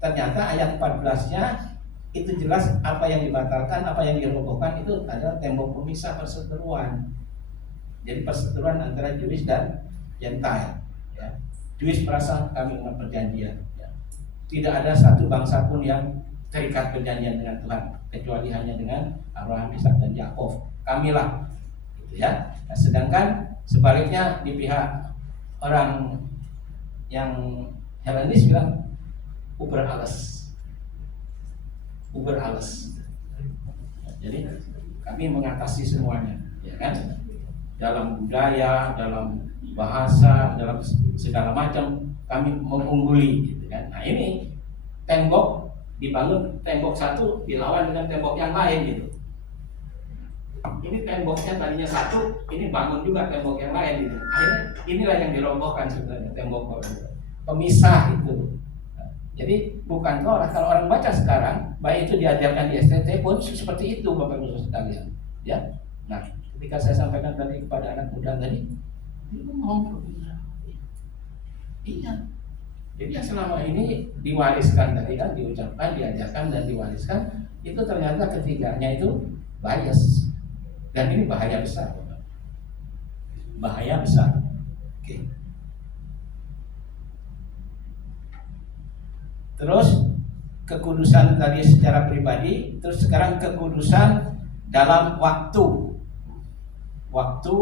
Ternyata ayat 14-nya itu jelas apa yang dibatalkan, apa yang dirobohkan itu adalah tembok pemisah perseteruan. Jadi perseteruan antara Jewish dan Gentile. Ya. Jewish merasa kami umat perjanjian. Ya. Tidak ada satu bangsa pun yang terikat perjanjian dengan Tuhan kecuali hanya dengan Abraham, Ishak dan Yakov. Kamilah, gitu ya. Nah, sedangkan sebaliknya di pihak orang yang Helenis bilang uber alles. Jadi kami mengatasi semuanya, ya kan? Dalam budaya, dalam bahasa, dalam segala macam kami mengungguli, gitu kan? Nah ini tembok dibangun, tembok satu dilawan dengan tembok yang lain, gitu. Ini temboknya tadinya satu, ini bangun juga tembok yang lain, gitu. Akhirnya inilah yang dirobohkan sebenarnya tembok pemisah itu. Jadi bukan Torah. Kalau orang baca sekarang, baik itu diajarkan di STT pun seperti itu Bapak Ibu sekalian. Ya. Nah, ketika saya sampaikan tadi kepada anak muda tadi, dia ngomong, iya. Jadi yang selama ini diwariskan tadi kan, diucapkan, diajarkan dan diwariskan, itu ternyata ketiganya itu bias. Dan ini bahaya besar, Bapak. Bahaya besar. Oke. Terus kekudusan tadi secara pribadi, terus sekarang kekudusan dalam waktu. Waktu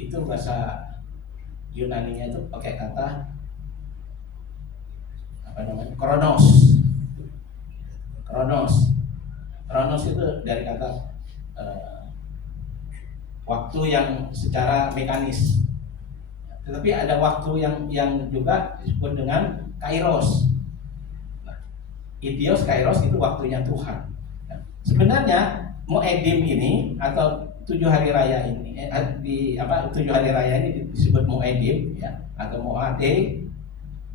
itu bahasa Yunaninya itu pakai kata apa namanya? Kronos. Kronos itu dari kata waktu yang secara mekanis. Tetapi ada waktu yang juga disebut dengan kairos. Idios, kairos itu waktunya Tuhan. Sebenarnya Moedim ini atau 7 hari raya ini 7 hari raya ini disebut Moedim ya, atau Moade.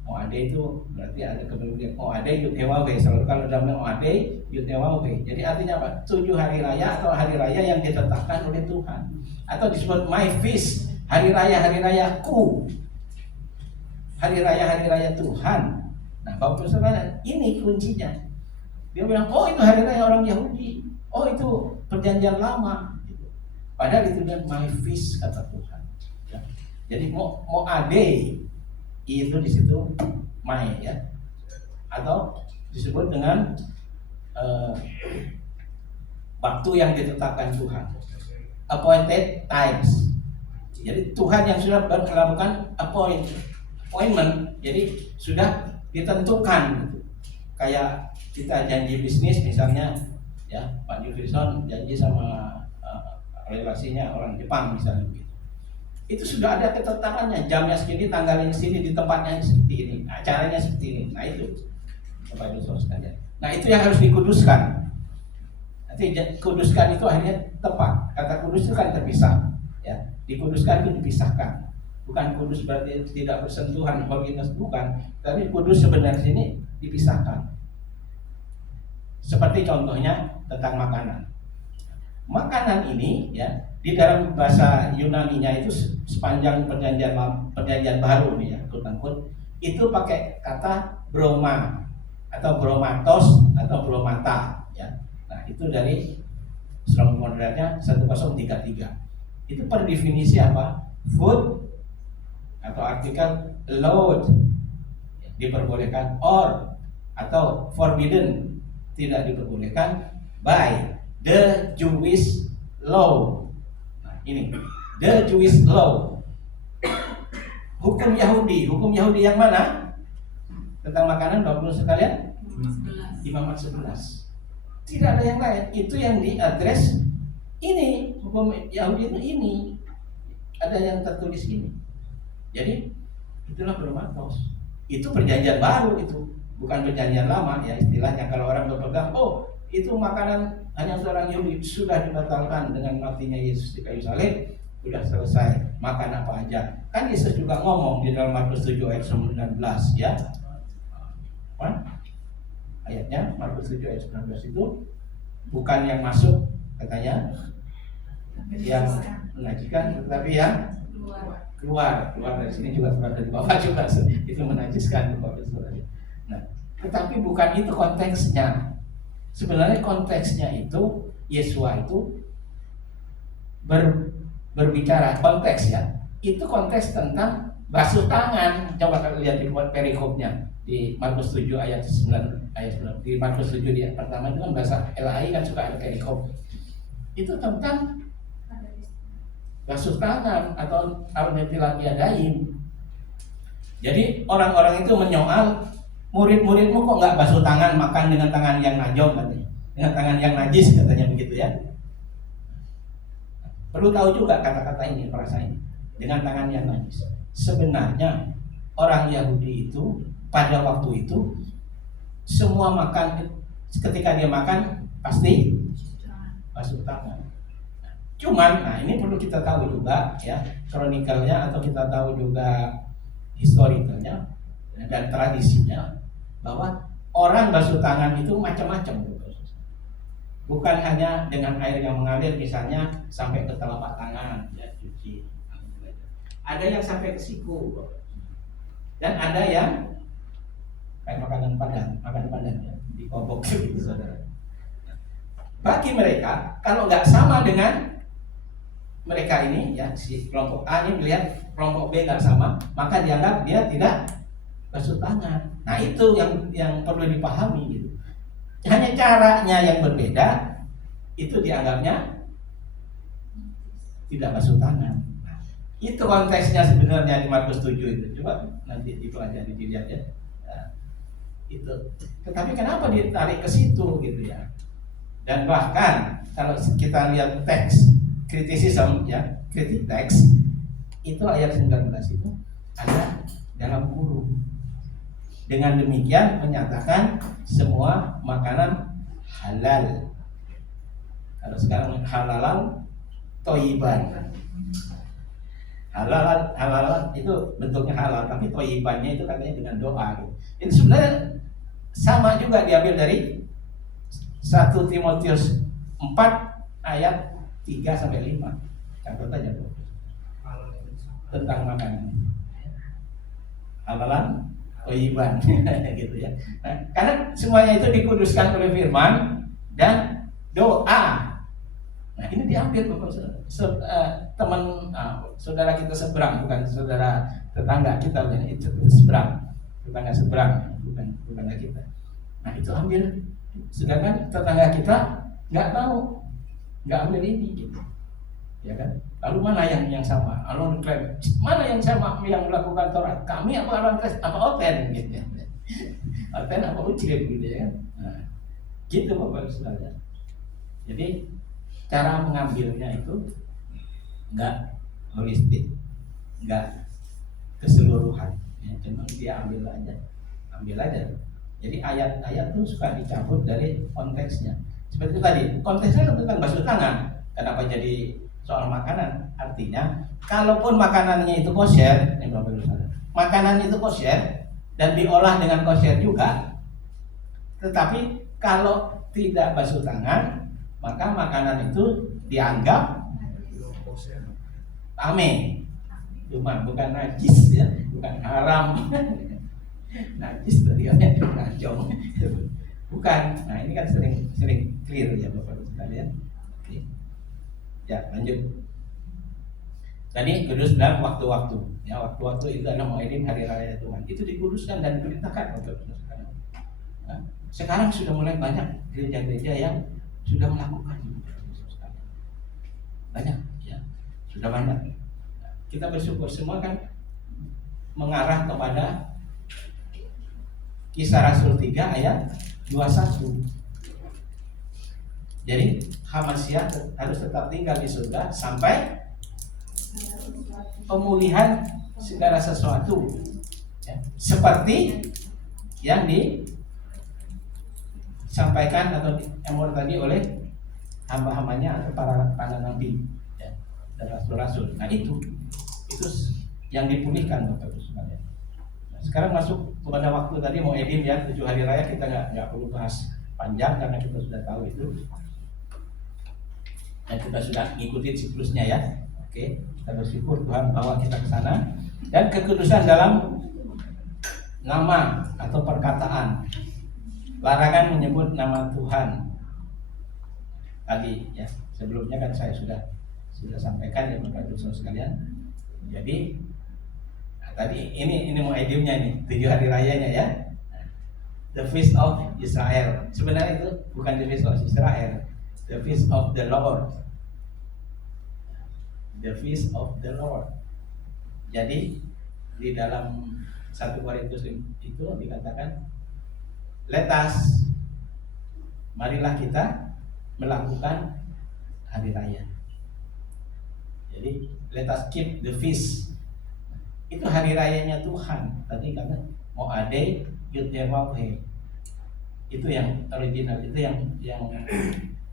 Moade itu berarti ada kemudian Moade Yutewawe. Selalu kalau dalam Moade Yutewawe. Jadi artinya apa? 7 hari raya atau hari raya yang ditetapkan oleh Tuhan. Atau disebut my feast, hari rayaku. Hari raya Tuhan. Nah, Bapak Saudara, ini kuncinya. Dia bilang, oh itu hari raya orang Yahudi, oh itu perjanjian lama. Padahal itu kan my fish kata Tuhan. Ya. Jadi mau ade itu di situ my ya, atau disebut dengan waktu yang ditetapkan Tuhan, appointed times. Jadi Tuhan yang sudah melakukan appointment, jadi sudah ditentukan. Kayak kita janji bisnis misalnya, ya Pak Jufrison janji sama relasinya orang Jepang misalnya begitu. Itu sudah ada ketetapannya, jamnya segini, tanggalnya segini, di tempatnya seperti ini, acaranya seperti ini. Nah itu, Bapak Ibu Saudara sekalian. Nah itu yang harus dikuduskan. Nanti kuduskan itu akhirnya tepat. Kata kudus itu kan terpisah, ya. Dikuduskan itu dipisahkan. Bukan kudus berarti tidak bersentuhan, holiness bukan. Tapi kudus sebenarnya sini dipisahkan. Seperti contohnya tentang makanan. Makanan ini, ya, di dalam bahasa Yunani-nya itu sepanjang perjanjian baru nih ya, quote-unquote, itu pakai kata broma atau bromatos atau bromata ya. Nah, itu dari Strong Concordance 1033. Itu per definisi apa? Food atau artikel load diperbolehkan, or atau forbidden tidak diperbolehkan by the Jewish law. Nah, ini the Jewish law. Hukum Yahudi yang mana? Tentang makanan, Bapak Ibu sekalian? Imamat 11. Tidak ada yang lain. Itu yang diadres ini, hukum Yahudi itu ini. Ada yang tertulis ini. Jadi itulah bromatos. Itu perjanjian baru itu, bukan perjanjian lama ya istilahnya. Kalau orang berpegang, oh itu makanan hanya seorang Yahudi, sudah dibatalkan dengan matinya Yesus di kayu salib, sudah selesai, makan apa aja. Kan Yesus juga ngomong di dalam Markus 7 ayat 19 ya. Ayatnya Markus 7 ayat 19 itu bukan yang masuk katanya yang menajiskan, tetapi yang keluar dari sini juga, keluar dari bawah juga itu menajiskan Bapak Saudara. Nah, tetapi bukan itu konteksnya. Sebenarnya konteksnya itu Yesua itu berbicara konteks ya. Itu konteks tentang basuh tangan. Coba kalian lihat di perikopnya di Markus 7 ayat 9 di Markus 7 di pertama itu kan bahasa LAI kan suka ada perikop. Itu tentang basuh tangan atau al-metilapiadaim. Jadi orang-orang itu menyoal, murid-muridmu kok nggak basuh tangan, makan dengan tangan yang najong katanya, dengan tangan yang najis katanya begitu ya. Perlu tahu juga kata-kata ini, frasa ini, dengan tangan yang najis. Sebenarnya orang Yahudi itu pada waktu itu semua makan, ketika dia makan pasti basuh tangan. Cuman, nah ini perlu kita tahu juga ya, kronikalnya atau kita tahu juga historikalnya dan tradisinya bahwa orang basuh tangan itu macam-macam. Bukan hanya dengan air yang mengalir misalnya sampai ke telapak tangan ya, cuci. Ada yang sampai ke siku. Dan ada yang kayak makan padang ya, dikobok gitu saudara. Bagi mereka kalau nggak sama dengan mereka ini ya, si kelompok A ini melihat kelompok B nggak sama, maka dianggap dia tidak basuh tangan. Nah itu yang perlu dipahami gitu. Hanya caranya yang berbeda, itu dianggapnya tidak basuh tangan. Nah, itu konteksnya sebenarnya di Markus 7 itu. Coba nanti dipelajari dilihat ya. Nah, itu. Tetapi kenapa ditarik ke situ gitu ya? Dan bahkan kalau kita lihat teks kritisism ya, kritik teks itu ayat 19 itu ada dalam kurung. Dengan demikian menyatakan semua makanan halal. Kalau sekarang halalan toyiban. Halalan itu bentuknya halal, tapi toyibannya itu katanya dengan doa gitu. Ini sebenarnya sama juga diambil dari 1 Timotius 4 ayat 3-5. Catat aja tuh. Tentang makanan. Halalan toyiban gitu ya. Nah, karena semuanya itu dikuduskan oleh firman dan doa. Nah, ini diambil Bapak Saudara. Teman saudara kita seberang, bukan saudara tetangga kita, itu seberang, tetangga seberang, bukan tetangga kita. Nah itu ambil, sedangkan tetangga kita nggak tahu, nggak ambil ini, gitu. Ya kan? Lalu mana yang sama? Lalu klaim, mana yang sama yang melakukan Taurat? Kami apa orang Kristen? Apa Oten? Gitu ya. Oten apa Ucil gitu ya. Nah, gitu Bapak Saudara. Jadi cara mengambilnya itu enggak holistik, enggak keseluruhan. Ya, cuma dia ambil aja. Jadi ayat-ayat itu suka dicabut dari konteksnya. Seperti itu tadi, konteksnya itu kan basuh tangan. Kenapa jadi soal makanan? Artinya, kalaupun makanannya itu kosher, makanan itu kosher dan diolah dengan kosher juga, tetapi kalau tidak basuh tangan, maka makanan itu dianggap ame, cuma bukan najis ya, bukan haram. Najis tadi orangnya ngajong, bukan. Nah ini kan sering clear ya Bapak Ibu sekalian. Oke. Ya lanjut. Tadi kudus dalam waktu-waktu. Ya waktu-waktu itu adalah Moedim hari raya Tuhan. Itu dikuduskan dan diperintahkan Bapak Ibu sekalian. Nah, sekarang sudah mulai banyak gereja-gereja yang sudah melakukan banyak ya, sudah banyak. Kita bersyukur semua kan mengarah kepada Kisah Rasul 3 ayat 21. Jadi Hamasya harus tetap tinggal di surga sampai pemulihan segala sesuatu ya, seperti yang disampaikan atau Emor tadi oleh hamba-hambanya atau para nabi ya, dan rasul-rasul. Nah itu yang dipulihkan Bapak Ibu sekalian. Nah, sekarang masuk kepada waktu tadi mau Edim ya, 7 hari raya kita nggak perlu bahas panjang karena kita sudah tahu itu. Dan kita sudah ngikutin siklusnya ya. Oke, kita bersyukur Tuhan bawa kita ke sana. Dan kekudusan dalam nama atau perkataan. Larangan menyebut nama Tuhan. Tadi ya, sebelumnya kan saya sudah sampaikan ya Bapak Ibu sekalian. Jadi tadi ini mau idumnya nih, 7 hari rayanya ya. The Feast of Israel. Sebenarnya itu bukan the Feast of Israel, the Feast of the Lord. The Feast of the Lord. Jadi di dalam 1 Korintus itu dikatakan, let us, marilah kita melakukan hari raya. Jadi let us keep the feast. Itu hari rayanya Tuhan. Tadi karena Mo'adei Yud Yewawhe. Itu yang original, itu yang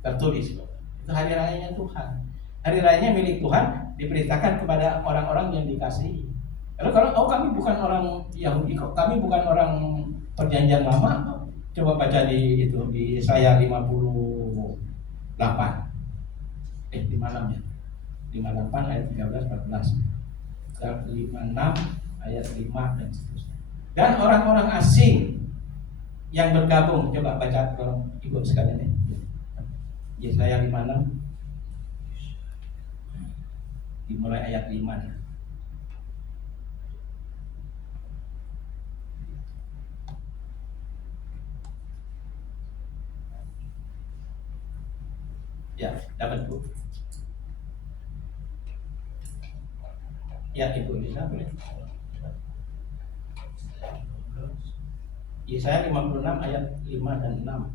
tertulis. Itu hari rayanya Tuhan. Hari rayanya milik Tuhan diperintahkan kepada orang-orang yang dikasihi. Lalu kalau kami bukan orang Yahudi kok, kami bukan orang perjanjian lama, coba baca di Yesaya 58. 56 ya. 58 ayat 13 14. 56 ayat 5 dan seterusnya. Dan orang-orang asing yang bergabung, coba baca kalau ikut sekalian ya. Yesaya 56 dimulai ayat 5 ya. Ya, dapat Bu. Ya, Ibu bisa boleh. Yesaya 56 ayat 5 dan 6.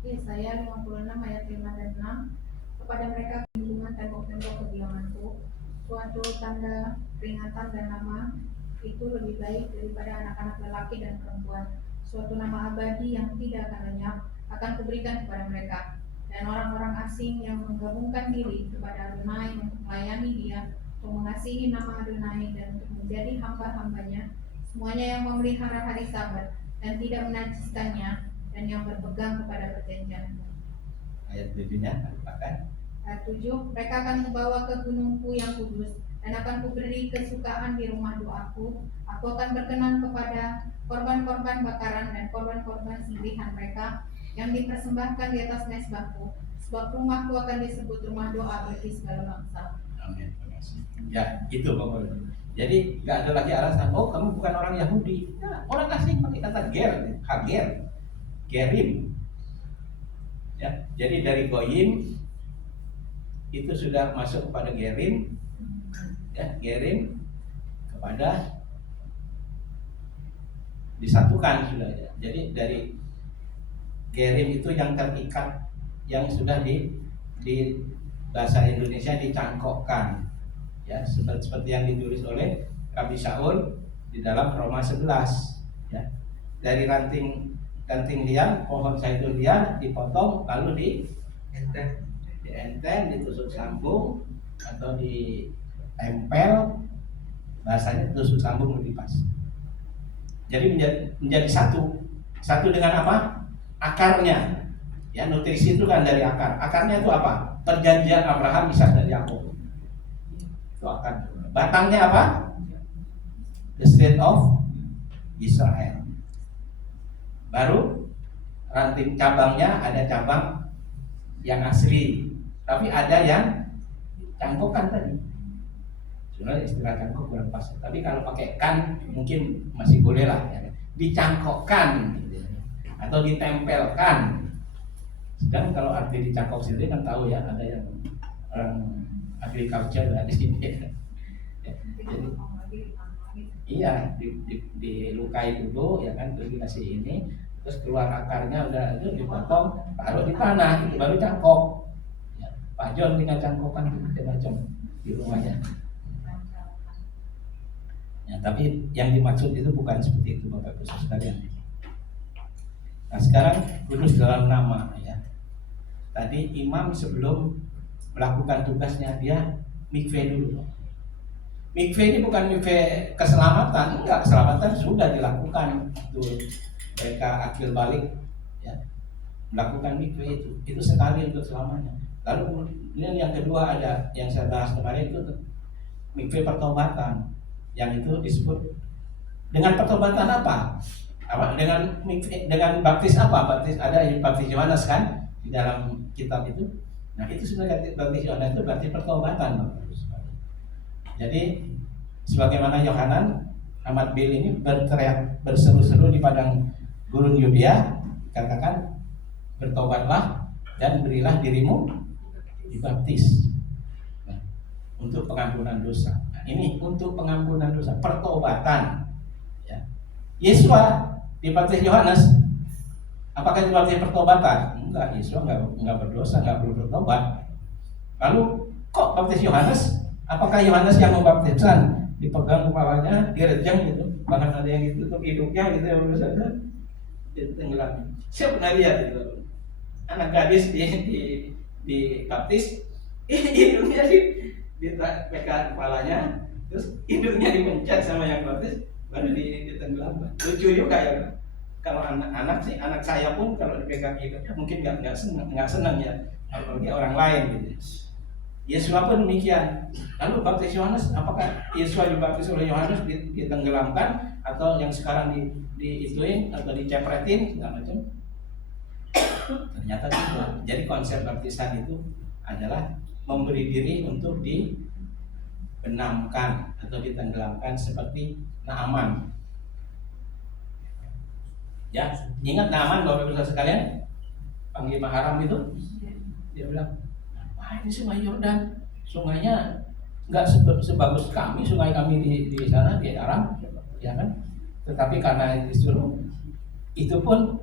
Yesaya 56 ayat 5 dan 6. Kepada mereka lingkungan tembok-tembok kediamanku, suatu tanda peringatan dan nama itu lebih baik daripada anak-anak lelaki dan perempuan. Suatu nama abadi yang tidak akan lenyap akan kuberikan kepada mereka. Dan orang-orang asing yang menggabungkan diri kepada Adonai untuk melayani Dia, untuk mengasihi nama Adonai dan untuk menjadi hamba-hambanya, semuanya yang memelihara hari Sabat dan tidak menajiskannya, dan yang berpegang kepada perjanjian. Ayat 7-nya lupakan. Ayat 7, mereka akan membawa ke gunungku yang kudus dan akan kuberi kesukaan di rumah doaku. Aku akan berkenan kepada korban-korban bakaran dan korban-korban sembelihan mereka yang dipersembahkan di atas mezbahku, sebab rumahku akan disebut rumah doa bagi segala bangsa. Amin. Ya, itu pokoknya. Jadi nggak ada lagi alasan, oh kamu bukan orang Yahudi. Nah, orang asing pakai kata hager, gerim. Ya, jadi dari goyim itu sudah masuk kepada gerim, ya, gerim kepada disatukan sudah ya. Jadi dari gerim itu yang terikat, yang sudah di bahasa Indonesia dicangkokkan, ya, seperti yang ditulis oleh Rabbi Shaul di dalam Roma 11, ya. Dari ranting lian, pohon zaitun lian dipotong lalu dienten, ditusuk sambung atau ditempel, bahasanya tusuk sambung lebih pas. Jadi menjadi satu dengan apa? Akarnya. Ya, nutrisi itu kan dari akar. Akarnya itu apa? Perjanjian Abraham, Ishak dan Yakub. Itu akar. Batangnya apa? The state of Israel. Baru ranting cabangnya, ada cabang yang asli, tapi ada yang cangkokan tadi. Sebenarnya istilah cangkok kurang pas, tapi kalau pakai kan mungkin masih boleh lah, ya. Dicangkokkan gitu, atau ditempelkan. Sedang kalau arti dicangkok sendiri kan tahu ya, ada yang orang agriculture ada di sini. Ya. Jadi, iya, dilukai dulu ya kan, terus dikasih ini, terus keluar akarnya udah itu dipotong, taruh di tanah, itu baru cangkok. Ya, Pak John tinggal cangkokan macam di rumahnya. Ya, tapi yang dimaksud itu bukan seperti itu Bapak Ibu sekalian. Nah sekarang kudus dalam nama ya. Tadi imam sebelum melakukan tugasnya dia mikve dulu. Mikve ini bukan mikve keselamatan, enggak, keselamatan sudah dilakukan itu mereka akil balik ya, melakukan mikve itu sekali untuk selamanya. Lalu ini yang kedua ada yang saya bahas kemarin itu mikve pertobatan. Yang itu disebut dengan pertobatan apa? Dengan baptis apa? Baptis ada yang baptis Yohanes kan di dalam kitab itu. Nah itu sebenarnya baptis Yohanes itu berarti pertobatan. Jadi sebagaimana Yohanan Ahmad Bil ini berteriak berseru-seru di padang gurun Yudea, katakan bertobatlah dan berilah dirimu dibaptis untuk pengampunan dosa. Nah, ini untuk pengampunan dosa, pertobatan. Ya. Yesua dibaptis Yohanes, apakah dibaptis pertobatan? Enggak, Yesua enggak berdosa, enggak perlu bertobat. Lalu kok baptis Yohanes? Apakah Yohanes yang membaptiskan? Dipegang kepalanya, direjang gitu, bahkan ada yang ditutup hidungnya gitu ya, misalnya ditenggelam. Siapa pernah lihat itu? Anak gadis dibaptis, hidungnya dipegang kepalanya, terus hidungnya dipencet sama yang baptis, baru ditenggelamkan. Lucu juga ya. Kalau anak sih, anak saya pun kalau dipegang hidungnya mungkin nggak senang ya, apalagi orang lain gitu. Yesus pun demikian. Lalu baptis Yohanes, apakah Yesus dibaptis oleh Yohanes ditenggelamkan atau yang sekarang diituin atau dicepretin segala macam? Ternyata tidak. Jadi konsep baptisan itu adalah memberi diri untuk dibenamkan atau ditenggelamkan seperti Naaman. Ya, ingat Naaman Bapak Ibu sekalian, panglima Aram itu, dia bilang, ini sungai Yordan, sungainya nggak sebagus kami, sungai kami di sana di Aram, ya kan? Tetapi karena disuruh, itu pun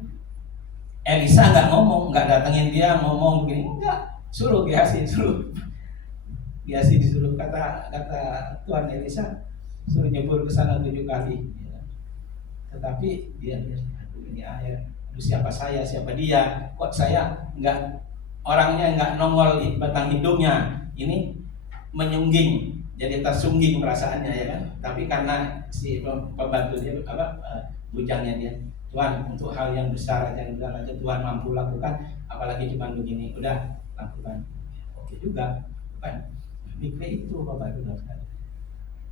Elisa nggak ngomong, nggak datengin dia ngomong begini, enggak, suruh Gehazi disuruh kata Tuhan Elisa suruh nyebur ke sana 7 kali. Ya. Tetapi dia ini air, siapa dia? Kok saya nggak orangnya nggak nongol di batang hidungnya, ini menyungging, jadi tersungging perasaannya ya kan. Tapi karena si pembantu dia bujangnya dia, Tuhan untuk hal yang besar aja Tuhan mampu lakukan, apalagi cuma begini, udah lakukan. Oke juga, bukan mikve itu Bapak Ibu sekalian.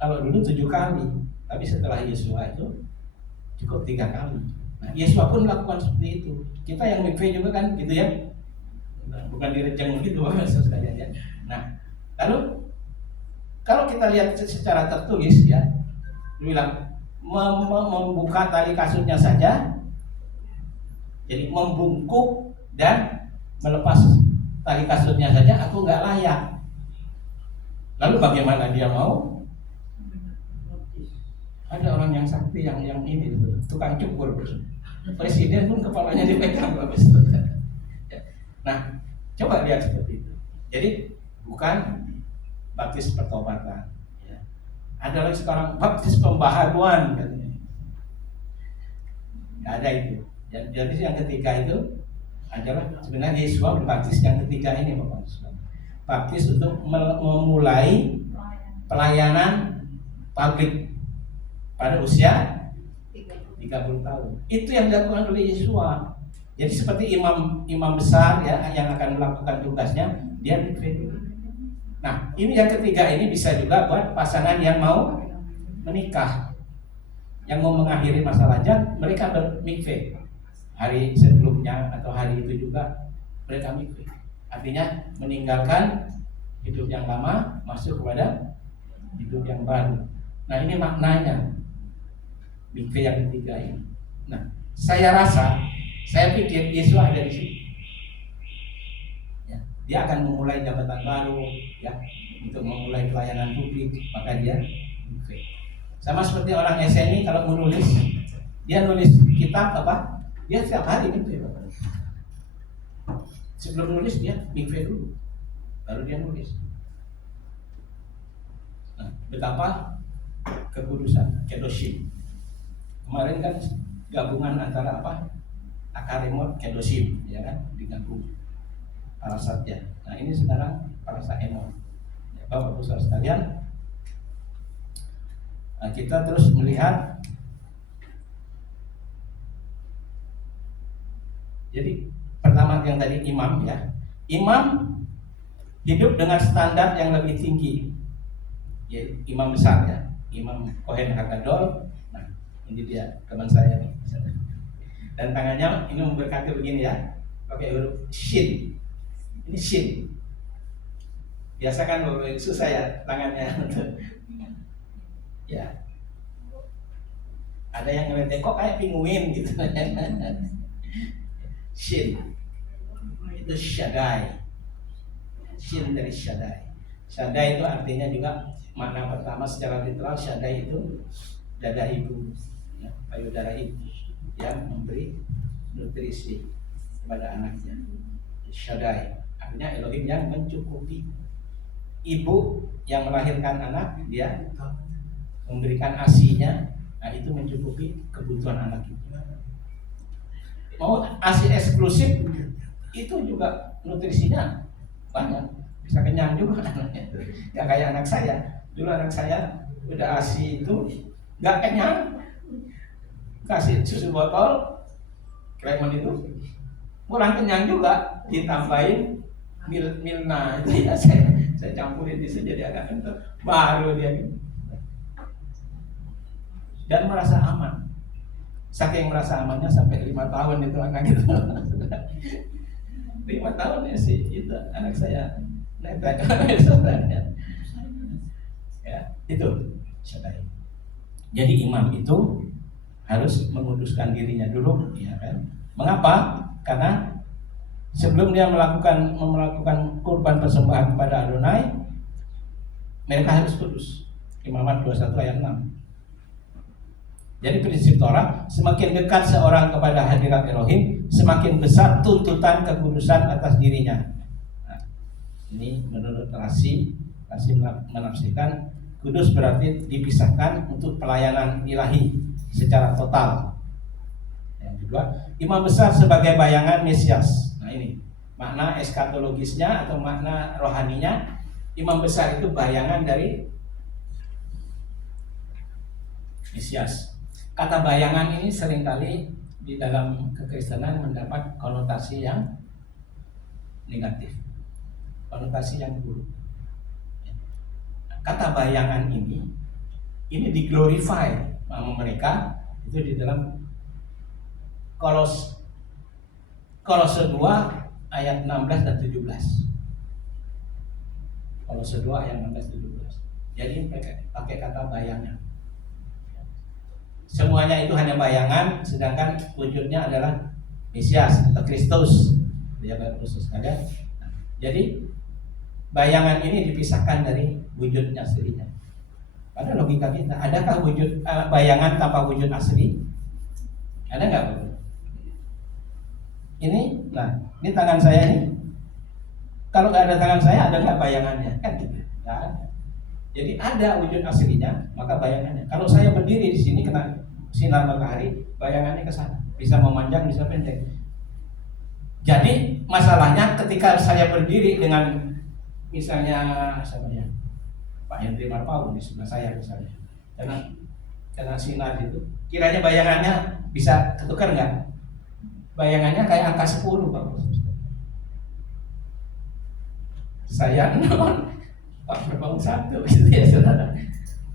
Kalau dulu 7 kali, tapi setelah Yesua itu cukup 3 kali. Nah, Yesua pun melakukan seperti itu. Kita yang mikve juga kan gitu ya. Nah, bukan direjeng gitu sekalian ya. Nah, lalu kalau kita lihat secara tertulis ya, dia bilang membuka tali kasutnya saja, jadi membungkuk dan melepas tali kasutnya saja aku nggak layak. Lalu bagaimana dia mau? Ada orang yang sakti yang ini tukang cukur, presiden pun kepalanya dipegang. Nah, coba lihat seperti itu. Jadi bukan baptis pertobatan. Ya. Ada lagi sekarang baptis pembaharuan katanya. Nggak ada itu. Jadi yang ketiga itu adalah sebenarnya Yesus berbaptis yang ketiga ini Bapak. Baptis untuk memulai pelayanan publik pada usia 30 tahun. Itu yang dilakukan oleh Yesus. Jadi seperti imam besar ya yang akan melakukan tugasnya, dia mikve. Nah, ini yang ketiga ini bisa juga buat pasangan yang mau menikah, yang mau mengakhiri masa lajang, mereka bermikve. Hari sebelumnya atau hari itu juga mereka mikve. Artinya meninggalkan hidup yang lama masuk kepada hidup yang baru. Nah, ini maknanya mikve yang ketiga ini. Nah, saya pikir Yesus ada di sini. Ya, dia akan memulai jabatan baru, ya, untuk memulai pelayanan publik, maka dia mikve. Sama seperti orang SNI kalau menulis, dia nulis kitab apa? Dia setiap hari mikve. Sebelum nulis dia mikve dulu, baru dia nulis. Nah, betapa kekudusan, kedoshim. Kemarin kan gabungan antara apa? Akarimot, kedoshim, ya kan? Digabung parasatnya. Nah, ini sekarang parasat emot. Ya, Bapak Ibu Saudara sekalian, nah, kita terus melihat. Jadi pertama yang tadi imam ya, imam hidup dengan standar yang lebih tinggi. Ya, imam besar ya, Imam Kohen Hagadol. Nah, ini dia teman saya nih. Dan tangannya ini memberkati begini ya, pakai huruf shin. Ini shin. Biasa kan susah ya tangannya. Ya. Ada yang ngeliatnya kok kayak pinguin gitu. Shin. Itu Shaddai. Shin dari Shaddai. Shaddai itu artinya juga makna pertama secara literal, Shaddai itu dada ibu, ya, payudara ibu yang memberi nutrisi kepada anaknya. Shaddai artinya Elohim yang mencukupi. Ibu yang melahirkan anak, dia memberikan ASI-nya, nah itu mencukupi kebutuhan anak itu. Mau ASI eksklusif itu juga nutrisinya banyak, bisa kenyang juga anaknya. Gak kayak anak saya. Dulu anak saya udah ASI itu gak kenyang, kasih susu botol Clement itu kurang kenyang juga, ditambahin Milna itu ya saya campurin di sini jadi agak kental, baru dia dan merasa aman. Saking merasa amannya sampai 5 tahun itu anak itu 5 tahun ya sih itu anak saya netek ya itu Shaddai. Jadi imam itu harus menguduskan dirinya dulu, ya kan? Mengapa? Karena sebelum dia melakukan kurban persembahan kepada Adonai, mereka harus kudus. Imamat 21 ayat 6. Jadi prinsip Torah, semakin dekat seorang kepada hadirat Elohim, semakin besar tuntutan kekudusan atas dirinya. Nah, ini menurut Rasi menafsirkan kudus berarti dipisahkan untuk pelayanan ilahi secara total. Yang kedua, imam besar sebagai bayangan Mesias. Nah ini makna eskatologisnya atau makna rohaninya, imam besar itu bayangan dari Mesias. Kata bayangan ini seringkali di dalam kekristenan mendapat konotasi yang negatif, konotasi yang buruk. Kata bayangan ini ini diglorify sama mereka itu di dalam Kolose 2 ayat 16 dan 17. Kolose 2 ayat 16 dan 17. Jadi pakai kata bayangan. Semuanya itu hanya bayangan, sedangkan wujudnya adalah Mesias atau Kristus. Ya, Kristus ada. Jadi bayangan ini dipisahkan dari wujud aslinya. Pada logika kita, adakah wujud bayangan tanpa wujud asli? Ada nggak? Ini, nah, ini tangan saya ini. Kalau nggak ada tangan saya, ada nggak bayangannya? Kan gitu. Nggak ada. Jadi ada wujud aslinya, maka bayangannya. Kalau saya berdiri di sini kena sinar matahari, bayangannya ke sana. Bisa memanjang, bisa pendek. Jadi masalahnya ketika saya berdiri dengan misalnya siapa ya, Pak Hendri Marpaun di sebelah saya misalnya, karena sinar itu, kiranya bayangannya bisa ketukar nggak? Bayangannya kayak angka 10 Pak. Saya Pak Marpaun 1 gitu ya saudara.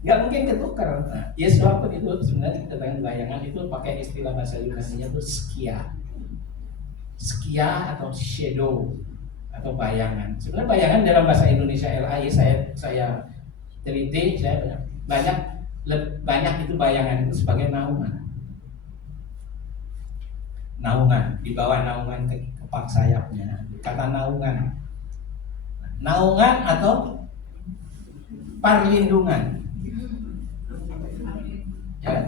Nggak mungkin ketukar. Nah, ya sebab itu sebenarnya tentang bayangan itu pakai istilah bahasa Yunani-nya itu skia atau shadow atau bayangan. Sebenarnya bayangan dalam bahasa Indonesia LAI saya teliti, saya banyak itu bayangan itu sebagai naungan. Naungan, di bawah naungan kepak sayapnya. Kata naungan. Naungan atau perlindungan. Ya.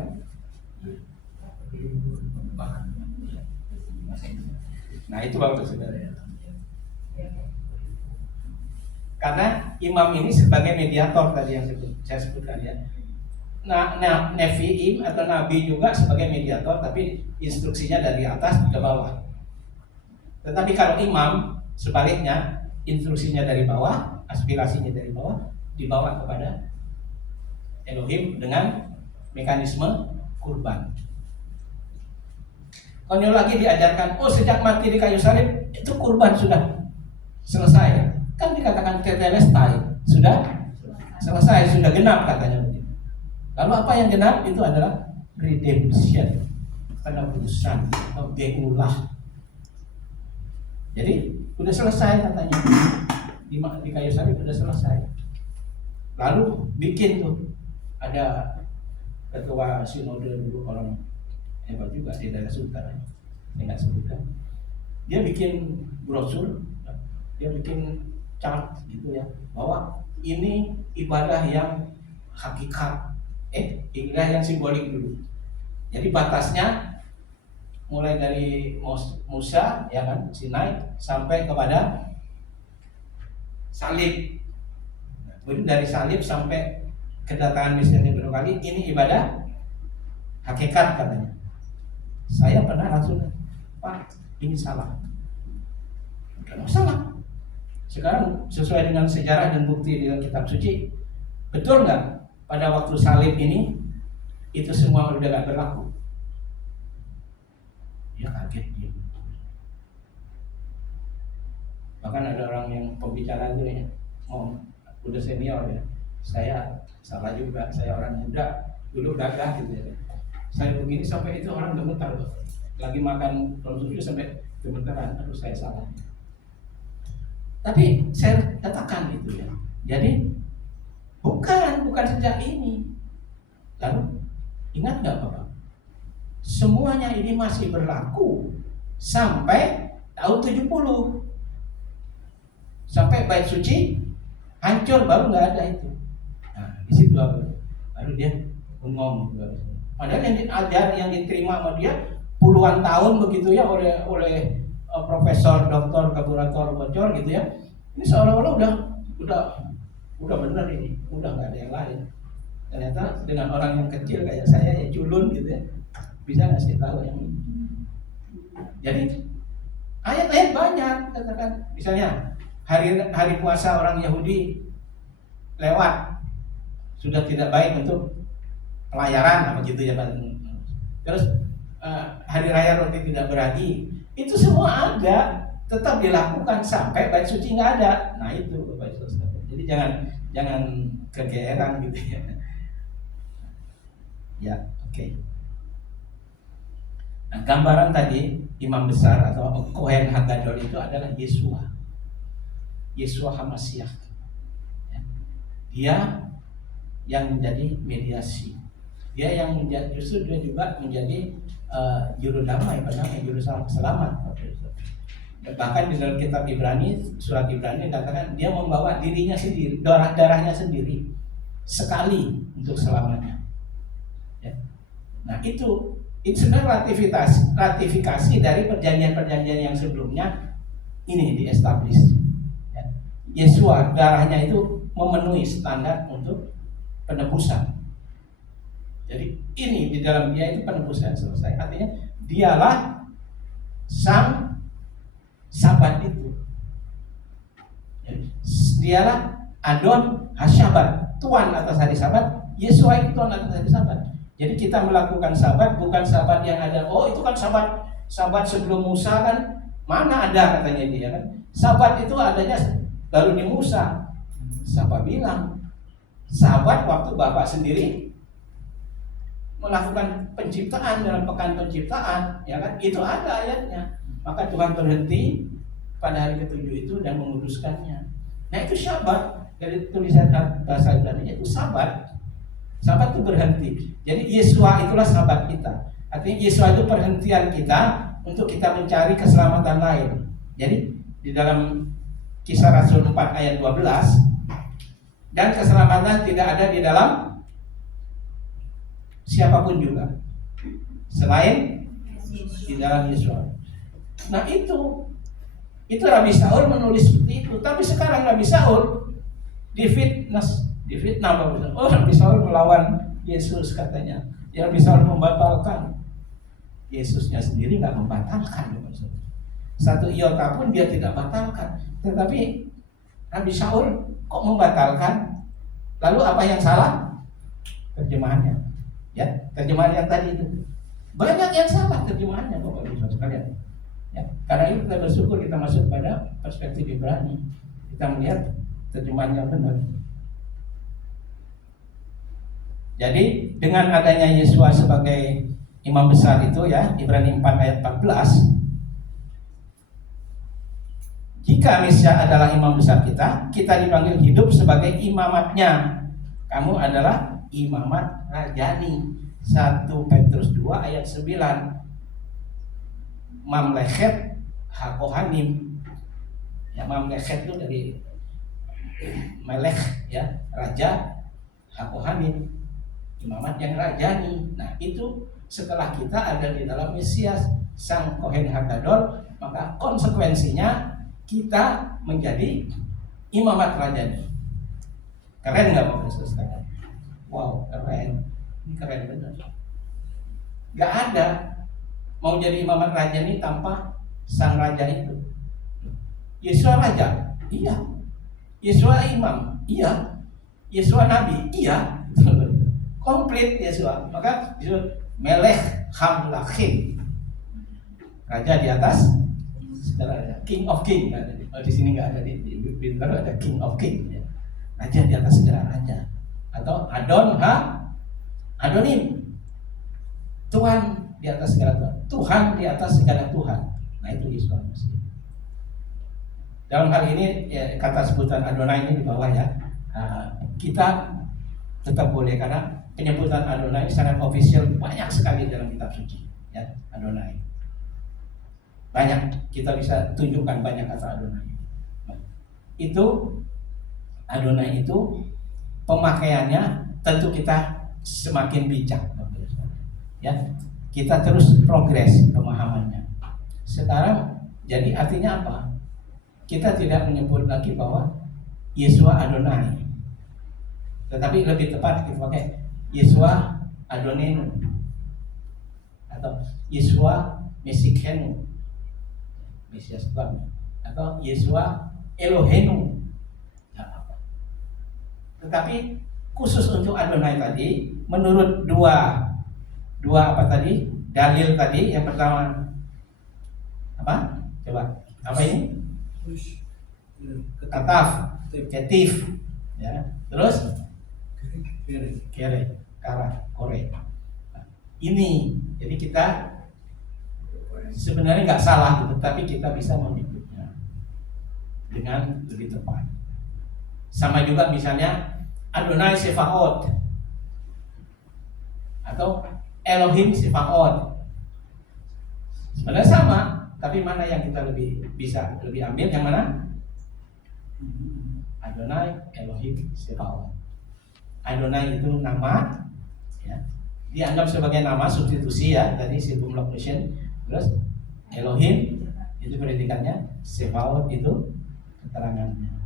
Nah itu bagus sebenarnya. Karena imam ini sebagai mediator tadi yang saya sebutkan ya. Nah, Nevi'im atau Nabi juga sebagai mediator, tapi instruksinya dari atas ke bawah. Tetapi kalau imam sebaliknya, instruksinya dari bawah, aspirasinya dari bawah, dibawa kepada Elohim dengan mekanisme kurban. Konyol lagi diajarkan, oh sejak mati di kayu salib itu kurban sudah selesai. Kan dikatakan tetelestai, sudah selesai, sudah genap katanya. Lalu apa yang genap itu adalah redemption, penebusan atau geulah. Jadi sudah selesai katanya di kayu salib sudah selesai. Lalu bikin tuh ada ketua sinode dulu orang hebat juga di daerah Sultan, saya nggak sebutkan. Dia bikin brosur, dia bikin chart gitu ya, bahwa ini ibadah yang hakikat, ibadah yang simbolik dulu. Jadi batasnya mulai dari Musa ya kan, Sinai sampai kepada salib. Kemudian dari salib sampai kedatangan Mesias yang kedua kali, ini ibadah hakikat katanya. Saya pernah langsung, Pak, ini salah. Bukan salah. Sekarang sesuai dengan sejarah dan bukti di kitab suci, betul nggak pada waktu salib ini itu semua udah nggak berlaku? Ya kaget dia. Bahkan ada orang yang pembicara itu ya, udah senior ya. Saya salah juga, saya orang muda, dulu gagah gitu ya. Saya begini sampai itu orang gemetar, lagi makan konsumsi sampai gemetaran, aduh saya salah. Tapi saya katakan itu ya. Jadi bukan sejak ini. Lalu ingat nggak Bapak? Semuanya ini masih berlaku sampai tahun 70. Sampai bait suci hancur baru nggak ada itu. Nah, di situ baru dia bengong. Padahal yang diterima sama dia puluhan tahun begitu ya oleh profesor, doktor, laborator bocor gitu ya. Ini seolah-olah udah benar ini, udah nggak ada yang lain. Ternyata dengan orang yang kecil kayak saya ya culun gitu ya, bisa ngasih tahu yang ini. Jadi ayat-ayat banyak katakan, misalnya hari puasa orang Yahudi lewat, sudah tidak baik untuk pelayaran apa gitu ya Pak. Terus hari raya roti tidak beragi, itu semua ada, tetap dilakukan sampai bait suci nggak ada. Nah itu Bapak Ibu. Jadi jangan kegeeran gitu ya. Ya, oke. Nah, gambaran tadi imam besar atau Kohen Hagadol itu adalah Yesua Hamasiah. Ya. Dia yang menjadi mediasi. Dia yang menjadi, justru dia juga menjadi juru damai, juru selamat. Bahkan di dalam kitab Ibrani, surat Ibrani katakan dia membawa dirinya sendiri, darahnya sendiri sekali untuk selamanya. Ya. Nah itu sebenarnya ratifikasi dari perjanjian-perjanjian yang sebelumnya ini diestablish. Ya. Yesua darahnya itu memenuhi standar untuk penebusan. Jadi ini di dalam dia itu penebusan selesai. Artinya dialah sang Sabat itu. Jadi, dialah Adon Hasyabat, Tuhan atas hari Sabat. Yesua itu Tuhan atas hari Sabat. Jadi kita melakukan Sabat bukan Sabat yang ada. Oh itu kan Sabat sebelum Musa kan mana ada katanya dia kan. Sabat itu adanya baru di Musa. Siapa bilang? Sabat waktu Bapak sendiri melakukan penciptaan dalam pekan penciptaan, ya kan? Itu ada ayatnya. Maka Tuhan berhenti pada hari ke-7 itu dan menguduskannya. Nah itu Syabat dari tulisan bahasa Ibrani itu Sabat. Sabat itu berhenti. Jadi Yesua itulah Sabat kita. Artinya Yesua itu perhentian kita untuk kita mencari keselamatan lain. Jadi di dalam Kisah Rasul 4 ayat 12, dan keselamatan tidak ada di dalam siapapun juga selain di dalam Yesua. Nah itu Rabi Saul menulis seperti itu. Tapi sekarang Rabi Saul difitnah Bapak. Oh Rabi Saul melawan Yesus katanya. Ya Rabi Saul membatalkan. Yesusnya sendiri nggak membatalkan Bapak. Satu iota pun dia tidak batalkan. Tetapi Rabi Saul kok membatalkan? Lalu apa yang salah? Terjemahannya. Ya, terjemahan yang tadi itu. Banyak yang salah terjemahannya Bapak Ibu sekalian. Ya, karena itu kita bersyukur kita masuk pada perspektif Ibrani. Kita melihat terjemahan yang benar. Jadi dengan adanya Yesua sebagai imam besar itu ya, Ibrani 4 ayat 14. Jika Mesias adalah imam besar kita dipanggil hidup sebagai imamatnya. Kamu adalah imamat rajani. 1 Petrus 2 ayat 9. Mamlechet Hakohanim. Ya, Mamlechet itu dari Melech ya, raja, Hakohanim, imamat yang rajani. Nah, itu setelah kita ada di dalam Mesias sang Kohen Hagadol, maka konsekuensinya kita menjadi imamat rajani. Keren nggak Bapak Yesus? Wow, keren. Ini keren benar. Gak ada mau jadi imamat rajani tanpa sang raja itu. Yesua raja, iya. Yesua imam, iya. Yesua nabi, iya. Komplit Yesua. Maka Yesua Melech Hamlachim, raja di atas segala raja. King of King. Oh, di sini nggak ada di luar ada King of King. Ya. Raja di atas segala raja. Atau Adonim, Tuhan di atas segala Tuhan. Tuhan di atas segala Tuhan. Nah itu Yesus Masih. Dalam hal ini ya, kata sebutan Adonai ini di bawah ya. Kita tetap boleh karena penyebutan Adonai sangat official, banyak sekali dalam kitab suci ya, Adonai. Banyak, kita bisa tunjukkan banyak kata Adonai. Itu Adonai itu pemakaiannya tentu kita semakin bijak ya. Kita terus progres pemahamannya. Sekarang jadi artinya apa? Kita tidak menyebut lagi bahwa Yesua Adonai, tetapi lebih tepat kita pakai Yesua Adonenu atau Yesua Mesikhenu, Mesias Tuhan, atau Yesua Elohenu. Tetapi khusus untuk Adonai tadi, menurut dua apa tadi? Dalil tadi yang pertama apa? Coba apa ini? Kataf, ketif, ya. Terus kere, kara, kore. ini. Jadi kita sebenarnya nggak salah gitu, tapi kita bisa menyebutnya dengan lebih tepat. Sama juga misalnya Adonai Sefaot atau Elohim Sefaot. Sebenarnya sama, tapi mana yang kita bisa lebih ambil, yang mana? Adonai Elohim Sefaot. Adonai itu nama, ya, dianggap sebagai nama substitusi ya, tadi circumlocution. Terus Elohim itu predikannya, Sefaot itu keterangannya,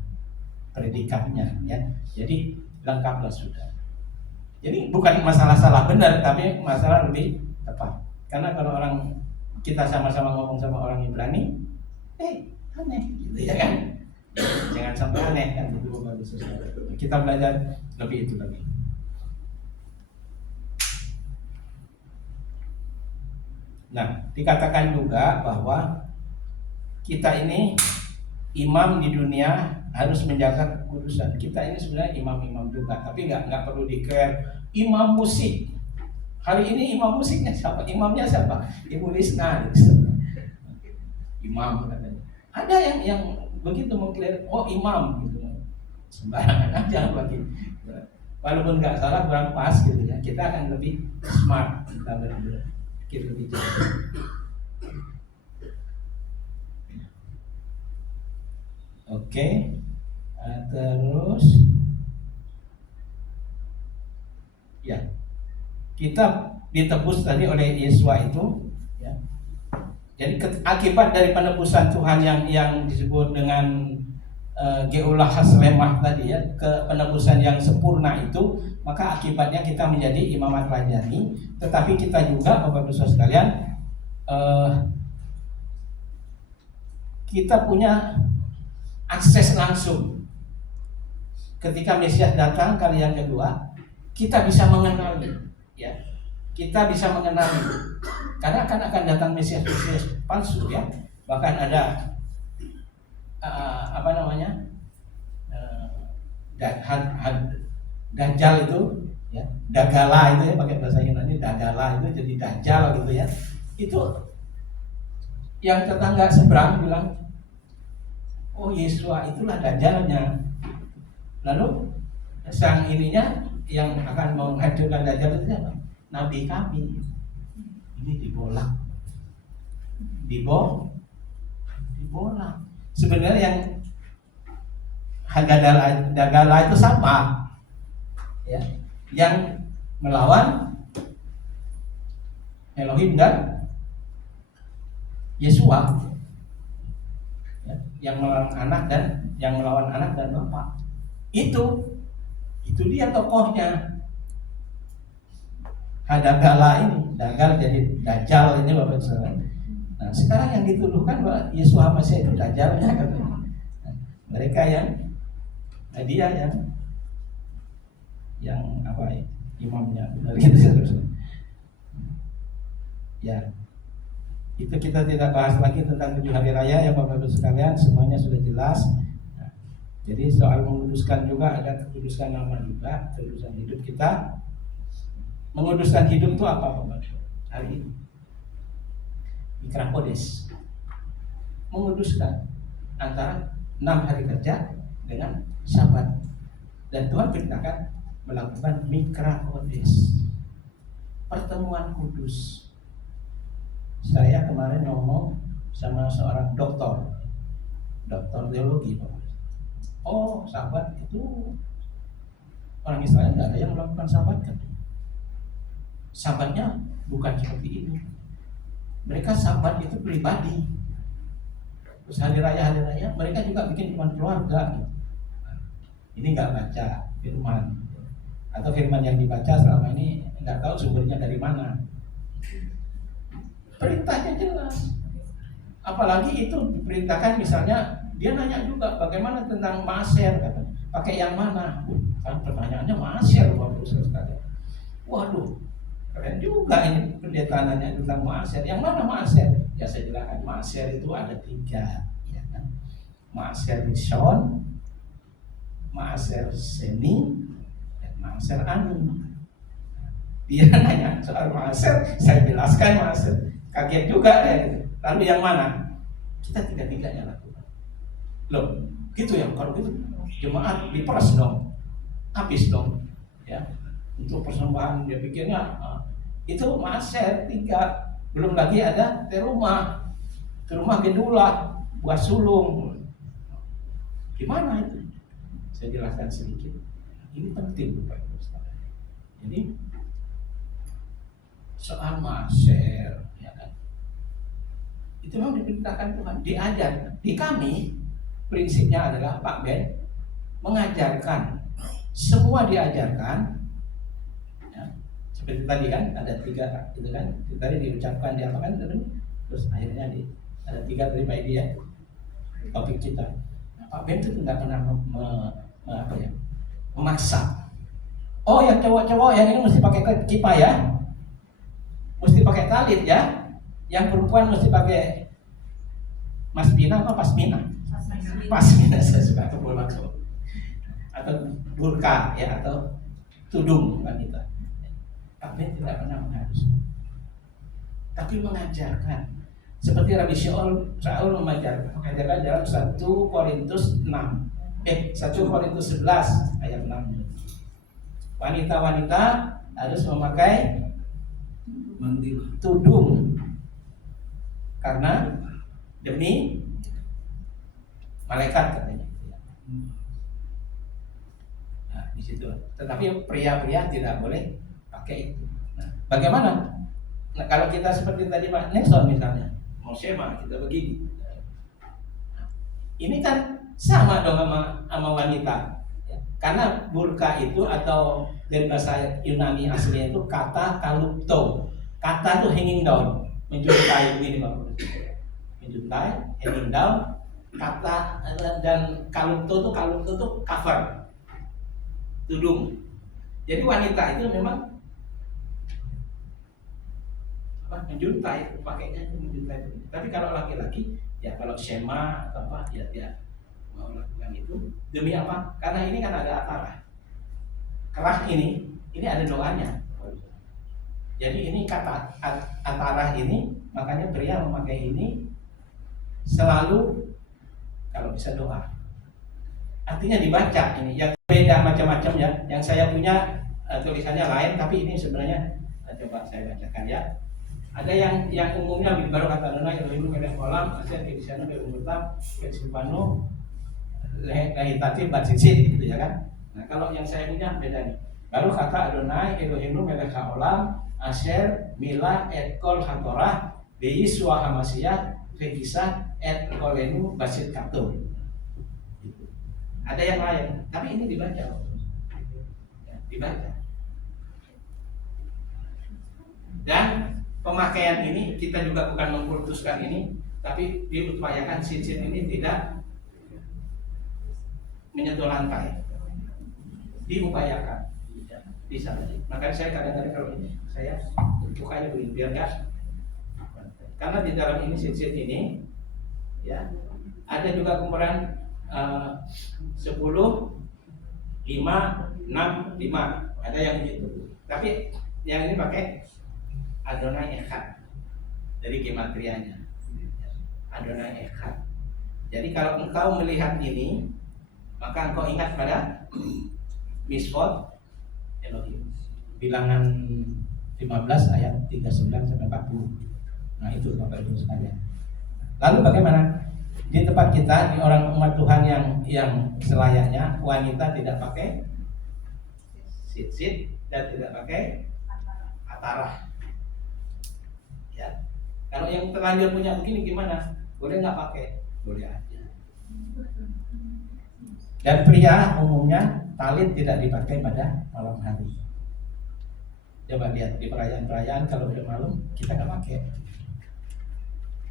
predikatnya, ya. Jadi lengkaplah sudah. Jadi bukan masalah salah benar, tapi masalah lebih tepat. Karena kalau kita sama-sama ngomong sama orang Ibrani, aneh, gitu ya kan? Jangan sampai aneh kan, itu bagus. Kita belajar lebih itu lagi. Nah, dikatakan juga bahwa kita ini imam di dunia harus menjaga kekudusan. Kita ini sebenarnya imam-imam juga, tapi nggak perlu declare imam musik. Hari ini imam musiknya siapa? Imamnya siapa? Ibu Lisna. Imam katanya. Ada yang begitu mengklaim, oh imam gitu. Sembarangan aja bagi. Walaupun nggak salah, kurang pas gitu ya. Kita akan lebih smart, kita lebih jauh. Oke. Terus ya, kita ditebus tadi oleh Yesus itu, ya. Jadi akibat dari penebusan Tuhan yang disebut dengan Geulah Haslemah tadi ya, ke penebusan yang sempurna itu, maka akibatnya kita menjadi imamat rajani. Tetapi kita juga, Bapak Ibu Saudara sekalian, kita punya akses langsung. Ketika Mesias datang kali yang kedua, kita bisa mengenali, ya. Kita bisa mengenali, karena akan datang Mesias palsu, ya. Bahkan ada Dajjal itu, ya, Dagala itu ya, pakai bahasa Yunani, Dagala itu jadi Dajjal gitu ya. Itu yang tetangga seberang bilang, oh Yesua itulah Dajjalnya. Lalu sang ininya yang akan menghancurkan Dajjal itu siapa? Nabi kami. Ini dibolak. Sebenarnya yang Dagala itu sama, ya, yang melawan Elohim dan Yesua, ya, yang melawan anak dan bapak. Itu dia tokohnya. Dagala ini, Dagal jadi Dajjal ini Bapak Saudara. Nah, sekarang yang dituduhkan bahwa Yesua Masih itu Dajjalnya katanya. Mereka dia yang apa ya, imamnya benar gitu. Ya, itu kita tidak bahas lagi tentang 7 hari raya ya Bapak Ibu sekalian, semuanya sudah jelas. Nah, jadi soal menguduskan juga ada kekudusan nama juga, kekudusan hidup kita. Menguduskan hidup itu apa Bapak hari ini? Mikra Kodes, menguduskan antara 6 hari kerja dengan Sabat. Dan Tuhan perintahkan melakukan Mikra Kodes, pertemuan kudus. Saya kemarin ngomong sama seorang doktor teologi, Pak. Oh, Sabat itu orang Israel nggak ada yang melakukan Sabat kan? Sabatnya bukan seperti ini. Mereka Sabat itu pribadi. Terus hari raya mereka juga bikin cuma keluarga. Ini nggak baca firman, atau firman yang dibaca selama ini nggak tahu sumbernya dari mana. Perintahnya jelas. Apalagi itu diperintahkan, misalnya dia nanya juga bagaimana tentang maaser, kata, pakai yang mana? Kan pertanyaannya maaser, Bapak Saudara. Waduh, keren juga ini pendeta nanya tentang maaser. Yang mana maaser? Ya saya jelaskan, maaser itu ada 3, ya kan? Maaser Rishon, maaser Seni, dan maaser Ani. Di Dia nanya soal maaser, saya jelaskan maaser. Kaget juga deh. Lalu yang mana? Kita tiga-tiganya lakukan. Loh, gitu ya? Kalau gitu jemaat diperas dong, habis dong, ya. Untuk persembahan dia pikirnya itu maaser 3. Belum lagi ada terumah gedula, buat sulung. Gimana itu? Saya jelaskan sedikit. Ini penting Bapak Ibu Saudara. Jadi soal maaser, ya kan? Itu memang diperintahkan Tuhan, diajar. Di kami prinsipnya adalah Pak Ben mengajarkan, semua diajarkan. Ya. Seperti tadi kan ada 3 itu kan, tadi diucapkan diapakan terus akhirnya ada 3 dari Pak Edi ya topik kita. Nah, Pak Ben itu tidak pernah memaksa. Oh yang cowok-cowok yang ini mesti pakai kipas ya, mesti pakai talit ya, yang perempuan mesti pakai masbina apa pasmina? Pasmina saya suka kebul atau burka ya, atau tudung wanita. Tapi tidak pernah mengharuskan, tapi mengajarkan. Seperti Rabbi Shaul mengajarkan dalam 1 Korintus 11 ayat 6. Wanita-wanita harus memakai Mandilah. tudung karena demi malaikat katanya. Nah, di situ. Tetapi pria-pria tidak boleh pakai itu. Nah, bagaimana? Nah, kalau kita seperti tadi Pak Nelson misalnya, mau Shema kita begini. Nah, ini kan sama dong sama wanita. Ya. Karena burka itu atau dari bahasa Yunani aslinya itu kata kalupto. Kata itu hanging down, menjuntai begini Pak. Menjuntai, hanging down. Kata dan kalupto itu cover, tudung. Jadi wanita itu memang menjuntai, pakainya itu menjuntai. Tapi kalau laki-laki, ya kalau Shema atau apa, ya dia mau lakukan itu demi apa? Karena ini kan ada atarah. Kerah ini ada doanya. Jadi ini kata atarah ini, makanya pria memakai ini selalu kalau bisa doa. Artinya dibaca ini, yang beda macam-macam ya. Yang saya punya tulisannya lain, tapi ini sebenarnya coba saya bacakan ya. Ada yang umumnya baru kata Adonai Elohim melech olam asal di sana be umutam ke simpano lahitatif batsitsit gitu ya kan. Nah, kalau yang saya punya beda nih. Baru kata Adonai Elohim melech olam asher mila et kol hatorah be Yiswa hamasiyah rekisah et kolenu basit katur. Ada yang lain, tapi ini dibaca. Ya, dibaca. Dan pemakaian ini kita juga bukan mengkultuskan ini, tapi diupayakan cincin ini tidak menyentuh lantai. Diupayakan. Bisa. Makanya saya kadang-kadang kalau ini saya bukanya begini biar enggak. Karena di dalam ini cincin ini ya ada juga kumpulan 10, 5, 6, 5. Ada yang begitu. Tapi yang ini pakai Adonai Echad dari gematrianya. Adonai Echad. Jadi kalau engkau melihat ini, maka engkau ingat pada Misfot Elohim. Bilangan 15 ayat 39 sampai 40. Nah itu Bapak Ibu sekalian. Lalu bagaimana? Di tempat kita, di orang umat Tuhan yang selayaknya, wanita tidak pakai sit dan tidak pakai atarah. Ya. Kalau yang terlanjur punya begini gimana? Boleh nggak pakai? Boleh aja. Dan pria umumnya talit tidak dipakai pada malam hari. Coba lihat di perayaan-perayaan kalau udah malam kita nggak pakai.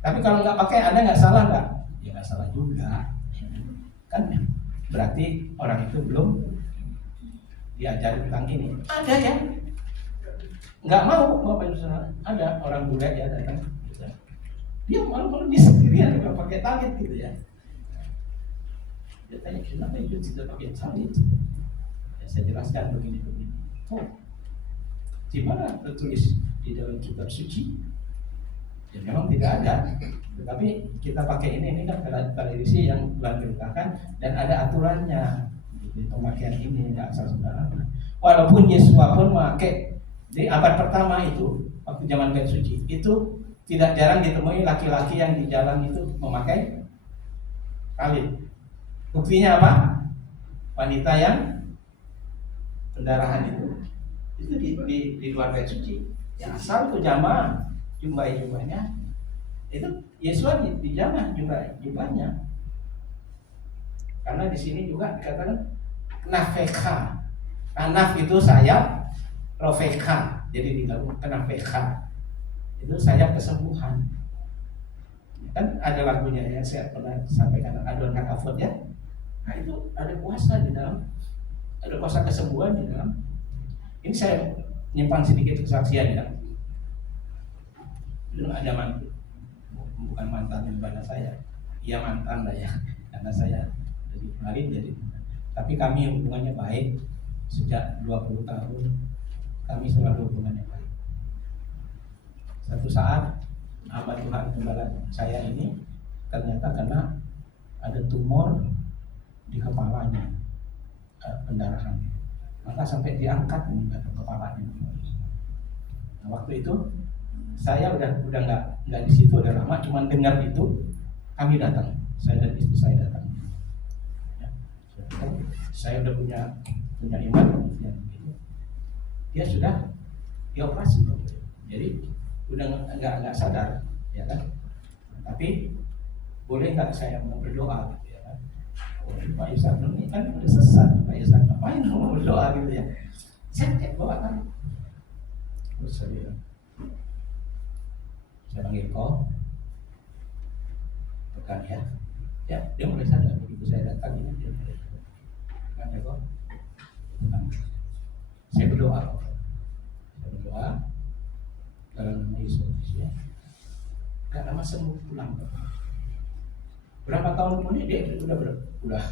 Tapi kalau nggak pakai ada nggak salah nggak? Ya nggak salah juga. Kan berarti orang itu belum diajari tentang ini. Ada yang nggak mau Bapak Ibu Saudara. Ada orang bule ya datang, gitu. Dia malu-malu dia sendirian nggak pakai talit gitu ya. Dia tanya kenapa itu tidak pakai talit? Ya, saya jelaskan begini. Oh, Di mana tertulis di dalam kitab suci? Ya memang tidak ada. Tetapi kita pakai ini kan tradisi yang telah diletakkan dan ada aturannya di pemakaian ini, tidak asal sembarangan. Walaupun Yesua pun memakai di abad pertama itu, waktu zaman bait suci itu tidak jarang ditemui laki-laki yang di jalan itu memakai kalit. Buktinya apa? Wanita yang pendarahan itu di luar bait suci. Yang asal itu jamaah jubahnya itu Yesua di jamaah jubahnya. Karena di sini juga dikatakan nafekha. Kanaf itu sayap, rofekha. Jadi digabung nafekha. Itu sayap kesembuhan. Kan ada lagunya yang saya pernah sampaikan, Adon Hakafot ya. Nah itu ada kuasa di dalam, ada kuasa kesembuhan di dalam. Ini saya nyimpang sedikit kesaksian ya. Dulu ada bukan mantan ibadah saya, ia mantan lah ya, karena saya dari kemarin jadi. Tapi kami hubungannya baik sejak 20 tahun. Kami selalu hubungannya baik. Satu saat hamba Tuhan gembala saya ini ternyata karena ada tumor di kepalanya, pendarahan, maka sampai diangkat nih ke kepalanya. Nah, waktu itu saya udah nggak di situ udah lama, cuma dengar itu kami datang, saya dan istri saya datang. Ya, saya udah punya iman, ya, dia sudah dioperasi, jadi udah nggak sadar, ya kan? Tapi boleh nggak saya mau berdoa, gitu, ya kan? Oh, Pak Yusak ini kan udah sesat, Pak Yusak ngapain mau berdoa gitu ya? Saya cek doa kan, terus saya panggil kau, tekan ya dia mulai sadar begitu saya datang ini dia mulai sadar, kok, saya berdoa dalam nama Yesus ya, gak lama sembuh pulang. Berapa tahun kemudian dia udah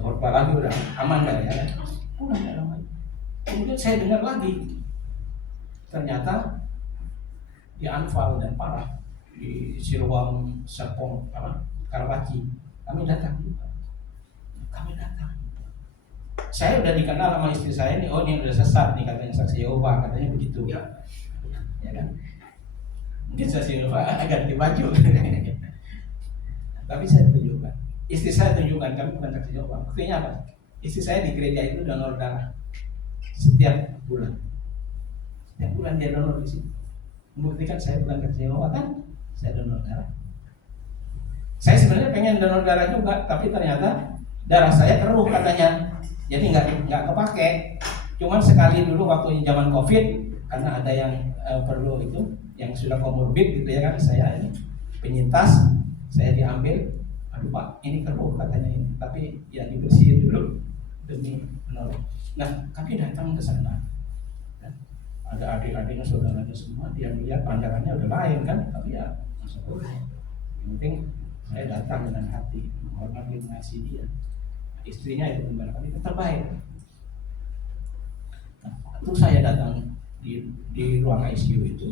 hormat lagi, udah aman kan ya, pulang gak lama. Kemudian saya dengar lagi ternyata di Anfal dan parah di Siluam Serpong Karawaci. Kami datang. Saya udah dikenal sama istri saya nih, oh ini udah sesat nih katanya saksi Yehova, katanya begitu ya kan. Mungkin saksi Yehova agak ganti baju. Tapi saya tunjukkan, istri saya tunjukkan kami bukan saksi Yehova. Buktinya apa? Istri saya di gereja itu donor darah setiap bulan dia donor di sini. Membuktikan saya bukan saksi Yehova kan, saya donor darah. Saya sebenarnya pengen donor darah juga, tapi ternyata darah saya keruh katanya, jadi nggak kepake. Cuman sekali dulu waktu zaman COVID, karena ada yang perlu itu, yang sudah komorbid gitu ya kan, saya ini penyintas, saya diambil, aduh Pak ini keruh katanya ini, tapi ya dibersihin dulu demi menolong. Nah kami datang ke sana. Ada adik-adiknya, saudaranya semua, dia melihat pandangannya udah lain kan, tapi ya maksudnya yang penting saya datang dengan hati menghormati, mengasihi dia. Istrinya itu kembali kami terbaik. Nah, waktu saya datang di ruang ICU itu,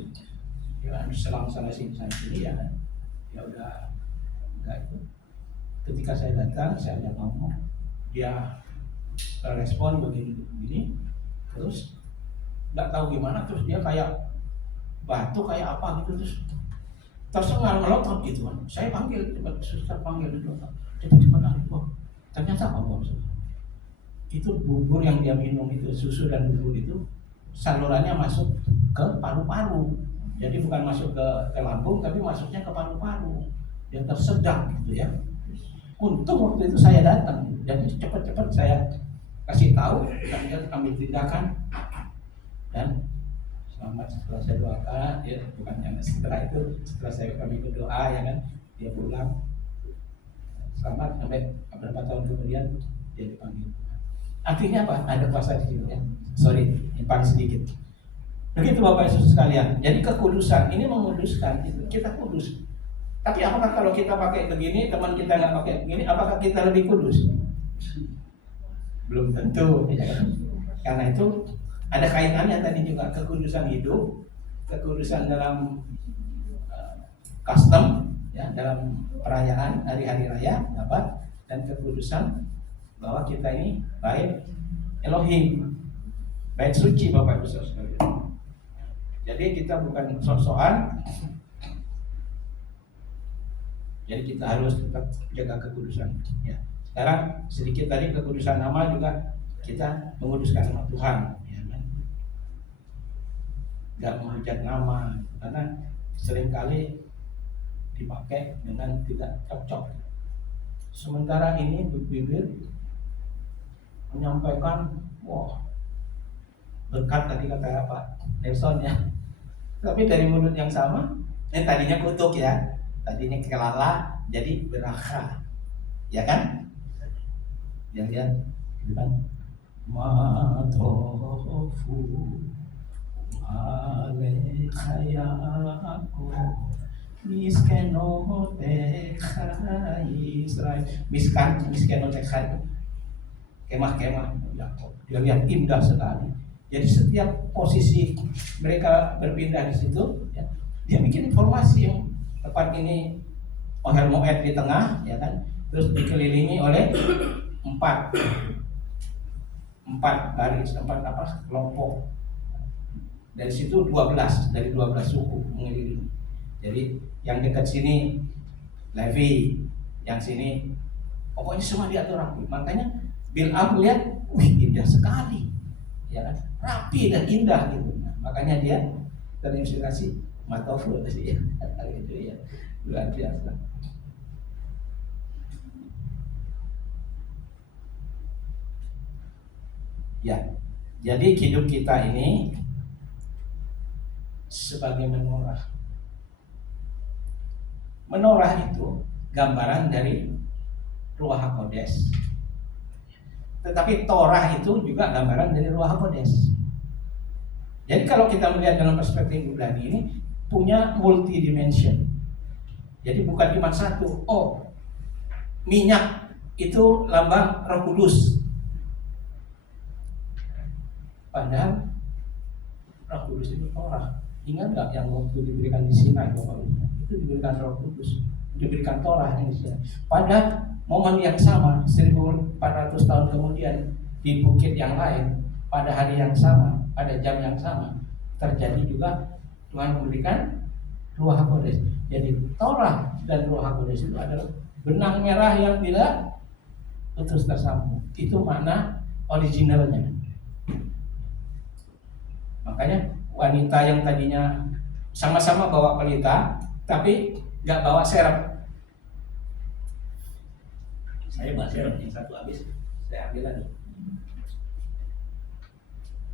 ya selang sana sini ya udah itu. Ketika saya datang, saya ajak ngomong, dia respon begini, terus nggak tahu gimana, terus dia kayak batu kayak apa gitu, terus ngelotot gitu kan. Saya panggil, suster panggil dulu, cepat lari. Oh, ternyata apa itu bubur yang dia minum itu, susu dan bubur itu salurannya masuk ke paru-paru. Jadi bukan masuk ke lambung, tapi masuknya ke paru-paru. Dia tersedak gitu ya. Untung waktu itu saya datang, jadi cepat-cepat saya kasih tahu dan dia ambil tindakan. Dan selamat setelah saya doakan, ya bukannya setelah kami berdoa ya kan, dia pulang selamat. Sampai beberapa tahun kemudian dia dipanggil. Artinya apa? Ada kuasa di situ ya. Sorry, paling sedikit. Begitu Bapak Yesus sekalian. Jadi kekudusan ini menguduskan, kita kudus. Tapi apakah kalau kita pakai begini, teman kita nggak pakai begini, apakah kita lebih kudus? Belum tentu. Ya kan? Karena itu ada kaitannya tadi juga kekudusan hidup, kekudusan dalam custom, ya, dalam perayaan hari-hari raya, apa, dan kekudusan bahwa kita ini bait Elohim, bait suci Bapak Ibu Saudara. Jadi kita bukan sok-sokan. Jadi kita harus tetap jaga kekudusan. Ya. Sekarang sedikit tadi kekudusan nama juga kita menguduskan nama Tuhan. Ya, kan? Gak menghujat nama karena seringkali dipakai dengan tidak cocok. Sementara ini bibir menyampaikan, wah, berkat tadi kata Pak Nelson ya. Tapi dari mulut yang sama, tadinya kutuk ya, tadinya kelala, jadi beraka, ya kan? Yang lihat, gitu kan? Matofu alekhayaku miskeno tekha Israel, miskeno tekha itu kemah-kemah Yakub. Dia lihat indah sekali. Jadi setiap posisi mereka berpindah di situ, ya, dia bikin informasi yang tepat ini Ohel Moed di tengah, ya kan, terus dikelilingi oleh empat baris, empat kelompok. Dari situ 12 suku mengelilingi. Jadi yang dekat sini Levi, yang sini pokoknya semua diatur rapi. Makanya Bil'am lihat, wih indah sekali, ya kan, rapi dan indah gitu. Nah, makanya dia terinspirasi Matofu tadi ya, gitu ya, luar biasa. Ya, jadi hidup kita ini sebagai menorah. Menorah itu gambaran dari Ruach HaKodes. Tetapi Torah itu juga gambaran dari Ruach HaKodes. Jadi kalau kita melihat dalam perspektif Ibrani ini punya multi dimension. Jadi bukan cuma satu. Oh, minyak itu lambang Roh Kudus. Padahal Roh Kudus itu Torah. Ingat nggak yang waktu diberikan di Sinai, Bapak Ibu? Itu diberikan Roh Kudus, diberikan Torah yang di Sinai. Pada momen yang sama, 1400 tahun kemudian di bukit yang lain, pada hari yang sama, pada jam yang sama, terjadi juga Tuhan memberikan Ruach HaKodes. Jadi Torah dan Ruach HaKodes itu adalah benang merah yang tidak putus tersambung. Itu makna originalnya. Makanya wanita yang tadinya sama-sama bawa pelita, tapi nggak bawa serep. Saya bawa serep, yang satu habis, saya ambil lagi.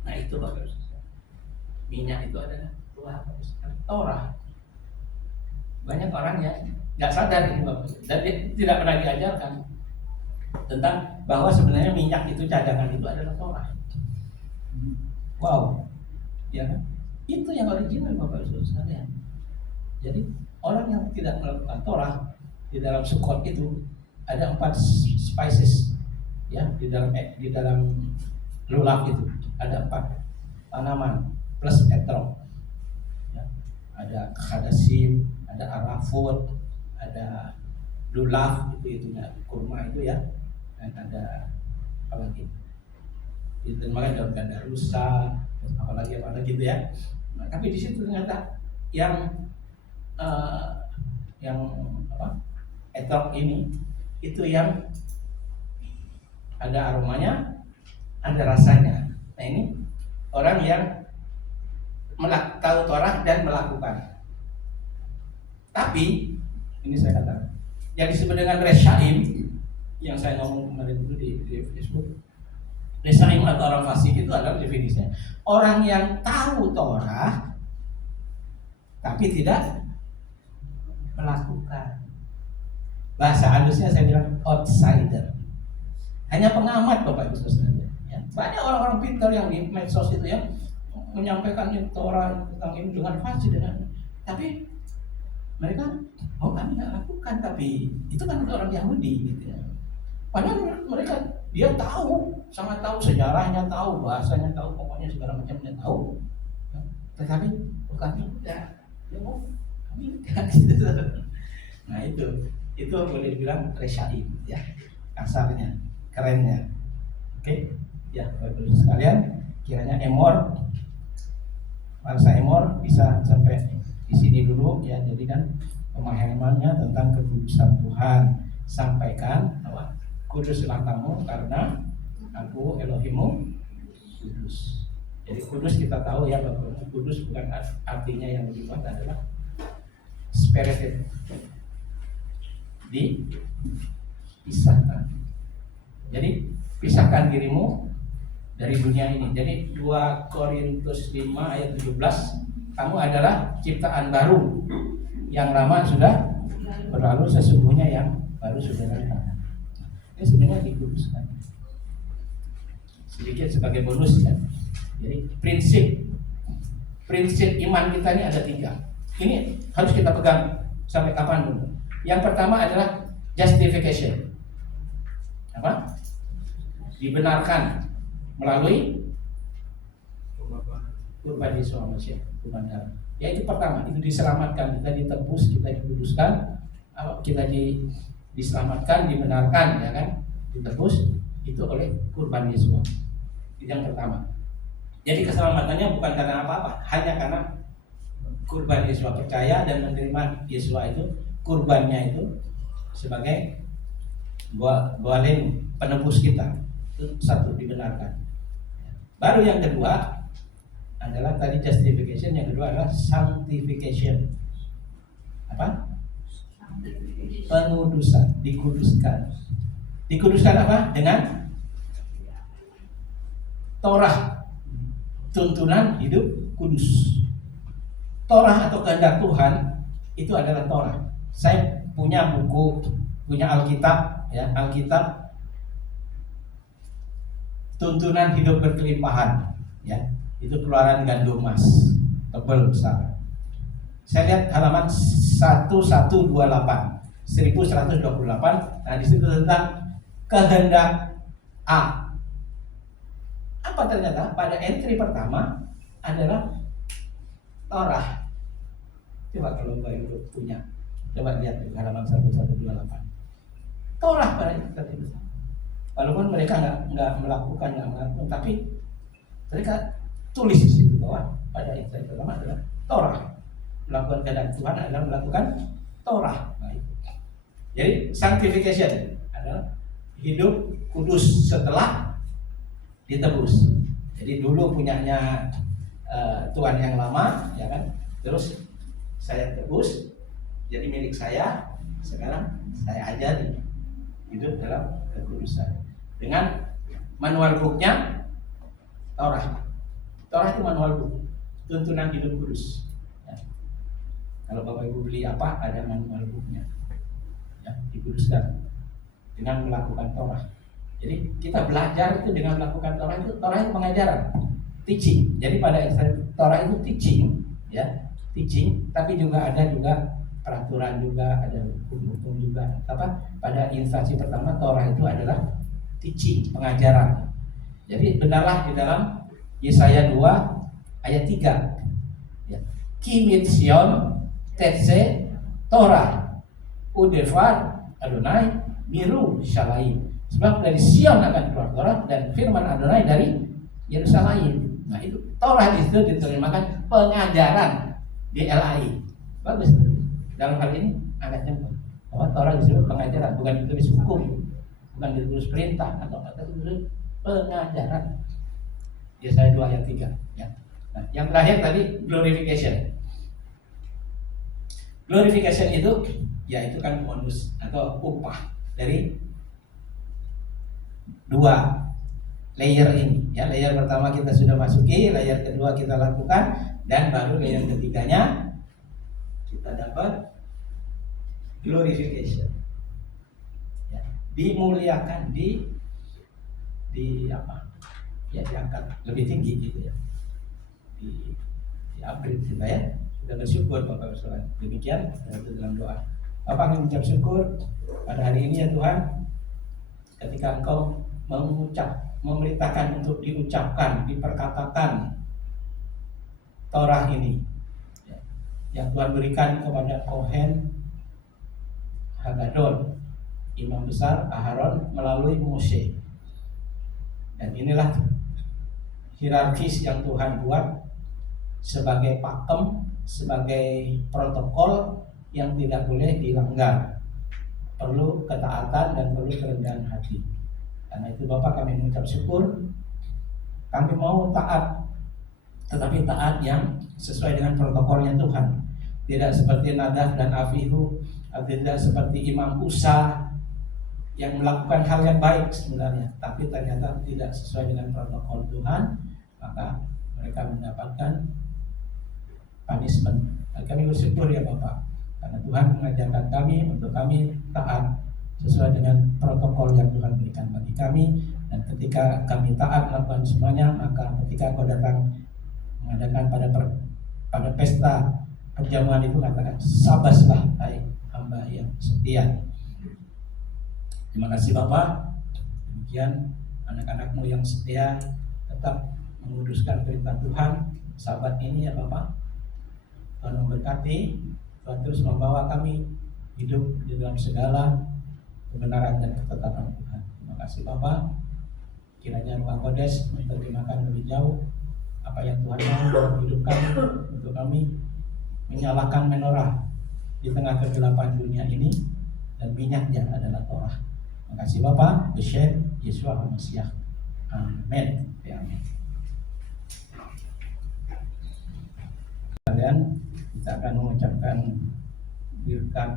Nah itu Bapak, minyak itu adalah Torah. Banyak orang ya nggak sadar ini Bapak, dan dia tidak pernah diajarkan tentang bahwa sebenarnya minyak itu cadangan itu adalah Torah. Wow, ya kan? Itu yang original Bapak Ibu sekalian. Jadi orang yang tidak melakukan Torah di dalam Sukkot itu ada 4 spices, ya, di dalam lulav itu ada 4 tanaman plus etrog. Ya, ada kadasim, ada arafut, ada lulav itu kurma itu ya, dan ada apa lagi? Itu makanya daun gandarusa, apalagi gitu ya. Nah, tapi di situ ternyata yang etrog ini itu yang ada aromanya, ada rasanya. Nah ini orang yang tahu Torah dan melakukan. Tapi ini saya katakan, yang disebut dengan reshaim, yang saya ngomong kemarin itu di Facebook. Reshaim atau orang fasik itu adalah definisinya orang yang tahu Torah tapi tidak melakukan. Bahasa halusnya saya bilang outsider. Hanya pengamat Bapak Ibu Saudara. Ya. Banyak orang-orang pintar yang di medsos itu ya menyampaikan Torah tentang ini dengan fasih tapi mereka kami nggak lakukan, tapi itu kan orang Yahudi gitu ya. Padahal mereka dia tahu, sangat tahu sejarahnya, tahu bahasanya, tahu pokoknya segala macamnya tahu. Tetapi ya, dia mau kami enggak gitu. Nah itu boleh dibilang resyaim ya, kasarnya, kerennya. Oke, ya Bapak Ibu sekalian, kiranya Emor, bangsa Emor bisa sampai di sini dulu ya. Jadi kan pemahamannya tentang kekudusan Tuhan, sampaikan bahwa kuduslah kamu karena aku Elohimmu kudus. Jadi kudus kita tahu ya bahwa kudus bukan artinya yang lebih kuat adalah spirited, dipisahkan. Jadi pisahkan dirimu dari dunia ini. Jadi 2 Korintus 5 ayat 17, kamu adalah ciptaan baru, yang lama sudah berlalu, sesungguhnya yang baru sudah datang. Ini sebenarnya dikuduskan. Sedikit sebagai bonus ya. Jadi prinsip iman kita ini ada 3. Ini harus kita pegang sampai kapan pun. Yang pertama adalah justification. Apa? Dibenarkan melalui kurban Yesus Masih, kurban darah. Ya itu pertama, itu diselamatkan, kita ditebus, kita dikuduskan, kita diselamatkan, dibenarkan, ya kan, ditebus itu oleh kurban Yesus. Itu yang pertama. Jadi keselamatannya bukan karena apa-apa, hanya karena kurban Yesus, percaya dan menerima Yesus itu, kurbannya itu sebagai bualin penebus kita. Itu satu, dibenarkan. Baru yang kedua adalah tadi justification, yang kedua adalah sanctification. Apa? Pengudusan, dikuduskan. Dikuduskan apa? Dengan Torah, tuntunan hidup kudus. Torah atau kehendak Tuhan itu adalah Torah. Saya punya buku, punya Alkitab, ya, Alkitab tuntunan hidup berkelimpahan, ya, itu Keluaran gandum emas, tebal besar. Saya lihat halaman 1128. Nah di situ tentang kehendak A. Apa ternyata pada entry pertama adalah Torah. Coba kalau Bapak Ibu punya, coba lihat di halaman 1128. Torah pada entry itu. Walaupun mereka nggak melakukan, tapi mereka tulis di situ bahwa pada entry pertama adalah Torah. Melakukan kehendak Tuhan adalah melakukan Torah. Nah, itu. Jadi sanctification adalah hidup kudus setelah ditebus. Jadi dulu punyanya Tuhan yang lama, ya kan? Terus saya tebus, jadi milik saya. Sekarang saya ajari hidup dalam kekudusan. Dengan manual booknya Torah. Torah itu manual book, tuntunan hidup kudus. Ya. Kalau Bapak Ibu beli apa, ada manual booknya. Ya, dikuduskan dengan melakukan Torah. Jadi kita belajar itu dengan melakukan Torah itu pengajaran, teaching. Jadi pada Torah itu teaching, ya, teaching. Tapi juga ada peraturan juga, ada hukum juga. Apa? Pada instansi pertama Torah itu adalah teaching, pengajaran. Jadi benarlah di dalam Yesaya 2 ayat 3. Ya. Kimit Sion Tetse Torah Udevar Adonai Miru Shalayim. Sebab dari Sion akan keluar Torah dan firman Adonai dari Yerusalem. Nah itu Torah itu diterjemahkan pengajaran di LAI. Bagus. Dalam hal ini agak nyambung bahwa Torah disebut pengajaran, bukan ditulis hukum, bukan ditulis perintah atau ditulis pengajaran. Yesaya 2 ayat 3. Ya. Nah, yang terakhir tadi glorification. Glorification itu yaitu kan bonus atau upah dari 2 layer ini. Ya, layer pertama kita sudah masuki, layer kedua kita lakukan, dan baru layer ketiganya kita dapat glorification. Ya, dimuliakan, di apa? Ya, diangkat lebih tinggi gitu ya. Di upgrade kita ya. Kita bersyukur Bapak Ibu Saudara. Demikian itu dalam doa. Bapak kami mengucap syukur pada hari ini ya Tuhan, ketika engkau memerintahkan untuk diucapkan, diperkatakan Torah ini yang Tuhan berikan kepada Kohen Hagadol, imam besar Aharon melalui Mose. Dan inilah hierarkis yang Tuhan buat sebagai pakem, sebagai protokol yang tidak boleh dilanggar. Perlu ketaatan dan perlu kerendahan hati. Karena itu Bapak, kami mengucap syukur. Kami mau taat, tetapi taat yang sesuai dengan protokolnya Tuhan. Tidak seperti Nadav dan Abihu, tidak seperti Imam Usa yang melakukan hal yang baik sebenarnya, tapi ternyata tidak sesuai dengan protokol Tuhan, maka mereka mendapatkan punishment. Dan kami bersyukur ya Bapak, karena Tuhan mengajarkan kami untuk kami taat sesuai dengan protokol yang Tuhan berikan bagi kami. Dan ketika kami taat melakukan semuanya, maka ketika Kau datang mengadakan pada pesta perjamuan itu, katakan sabaslah hai hamba yang setia. Terima kasih Bapak. Demikian anak-anakmu yang setia tetap menguduskan perintah Tuhan sabat ini ya Bapak. Tuhan memberkati, Tuhan terus membawa kami hidup di dalam segala kebenaran dan ketetapan Tuhan. Terima kasih Bapak. Kiranya Ruang Kodes menerjemahkan lebih jauh apa yang Tuhan mau dalam hidup kami, untuk kami menyalakan menorah di tengah kegelapan dunia ini, dan minyaknya adalah Torah. Terima kasih Bapak. Beshem Yeshua HaMashiach. Amin. Amin. Kalian, kita akan mengucapkan birkat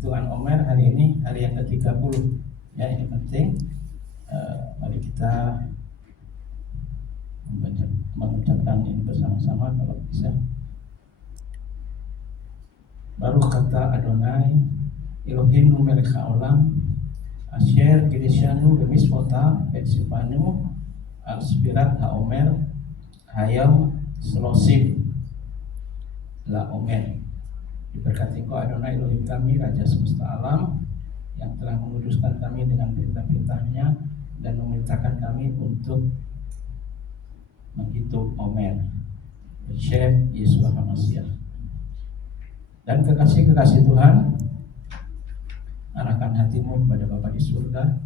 Tuhan Omer hari ini, hari yang ke-30. Ya, ini penting. Mari kita mengucapkan ini bersama-sama kalau bisa. Baruch kata Adonai Elohim melech haolam asher kideshanu b'mitzvotav v'tzivanu al sfirat haomer hayam selosim la omer. Diberkati Engkau Adonai Elohim kami, Raja semesta alam, yang telah menguduskan kami dengan perintah-perintahnya dan memerintahkan kami untuk menghitung Omer. Beshem Yeshua HaMashiach. Dan kekasih-kekasih Tuhan, arahkan hatimu kepada Bapa di surga.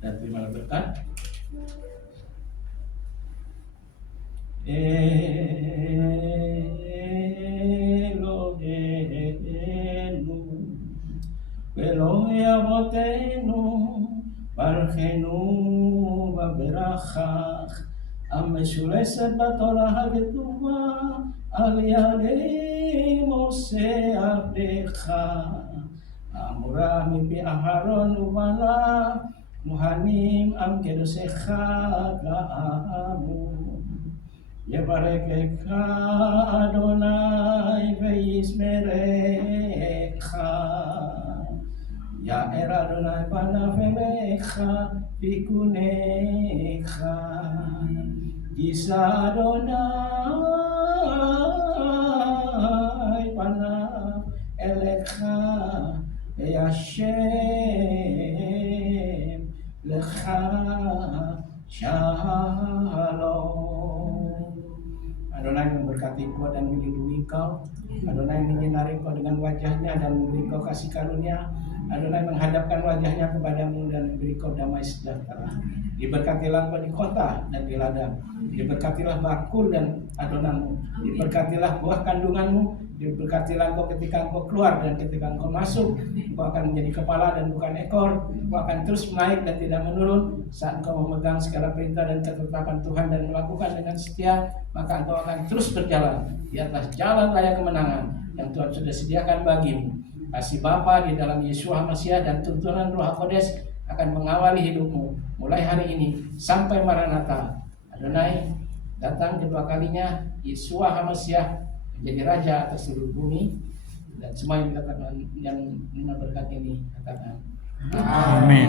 Dan terimalah berkat. Elohenu Elohei avotenu baruchenu baberachach המשולשת בתורה הכתובה על ידי משה עבדך, האמורה מפי אהרון ובניו, כהנים עם קדושיך לעמו. יברכך אדוני וישמרך, יאר אדוני פניו אליך ויחונך. Isa Adonai panav elecha v'yashem lecha shalom. Adonai memberkati kau dan melindungi kau. Adonai menyinari kau dengan wajahnya dan memberi kau kasih karunia. Adonai menghadapkan wajahnya kepadamu dan memberi kau damai sejahtera. Diberkatilah kau di kota dan di ladang. Diberkatilah bakul dan adonanmu. Diberkatilah buah kandunganmu. Diberkatilah kau ketika engkau keluar dan ketika engkau masuk. Engkau akan menjadi kepala dan bukan ekor. Engkau akan terus naik dan tidak menurun. Saat engkau memegang segala perintah dan ketetapan Tuhan dan melakukan dengan setia, maka engkau akan terus berjalan di atas jalan raya kemenangan yang Tuhan sudah sediakan bagimu. Kasih Bapa di dalam Yeshua HaMashiach dan tuntunan Ruh HaKodes akan mengawali hidupmu mulai hari ini sampai Maranatha. Adonai datang kedua kalinya, Yeshua HaMashiach menjadi raja atas seluruh bumi, dan semua yang dikatakan yang menerima berkat ini katakan Amin.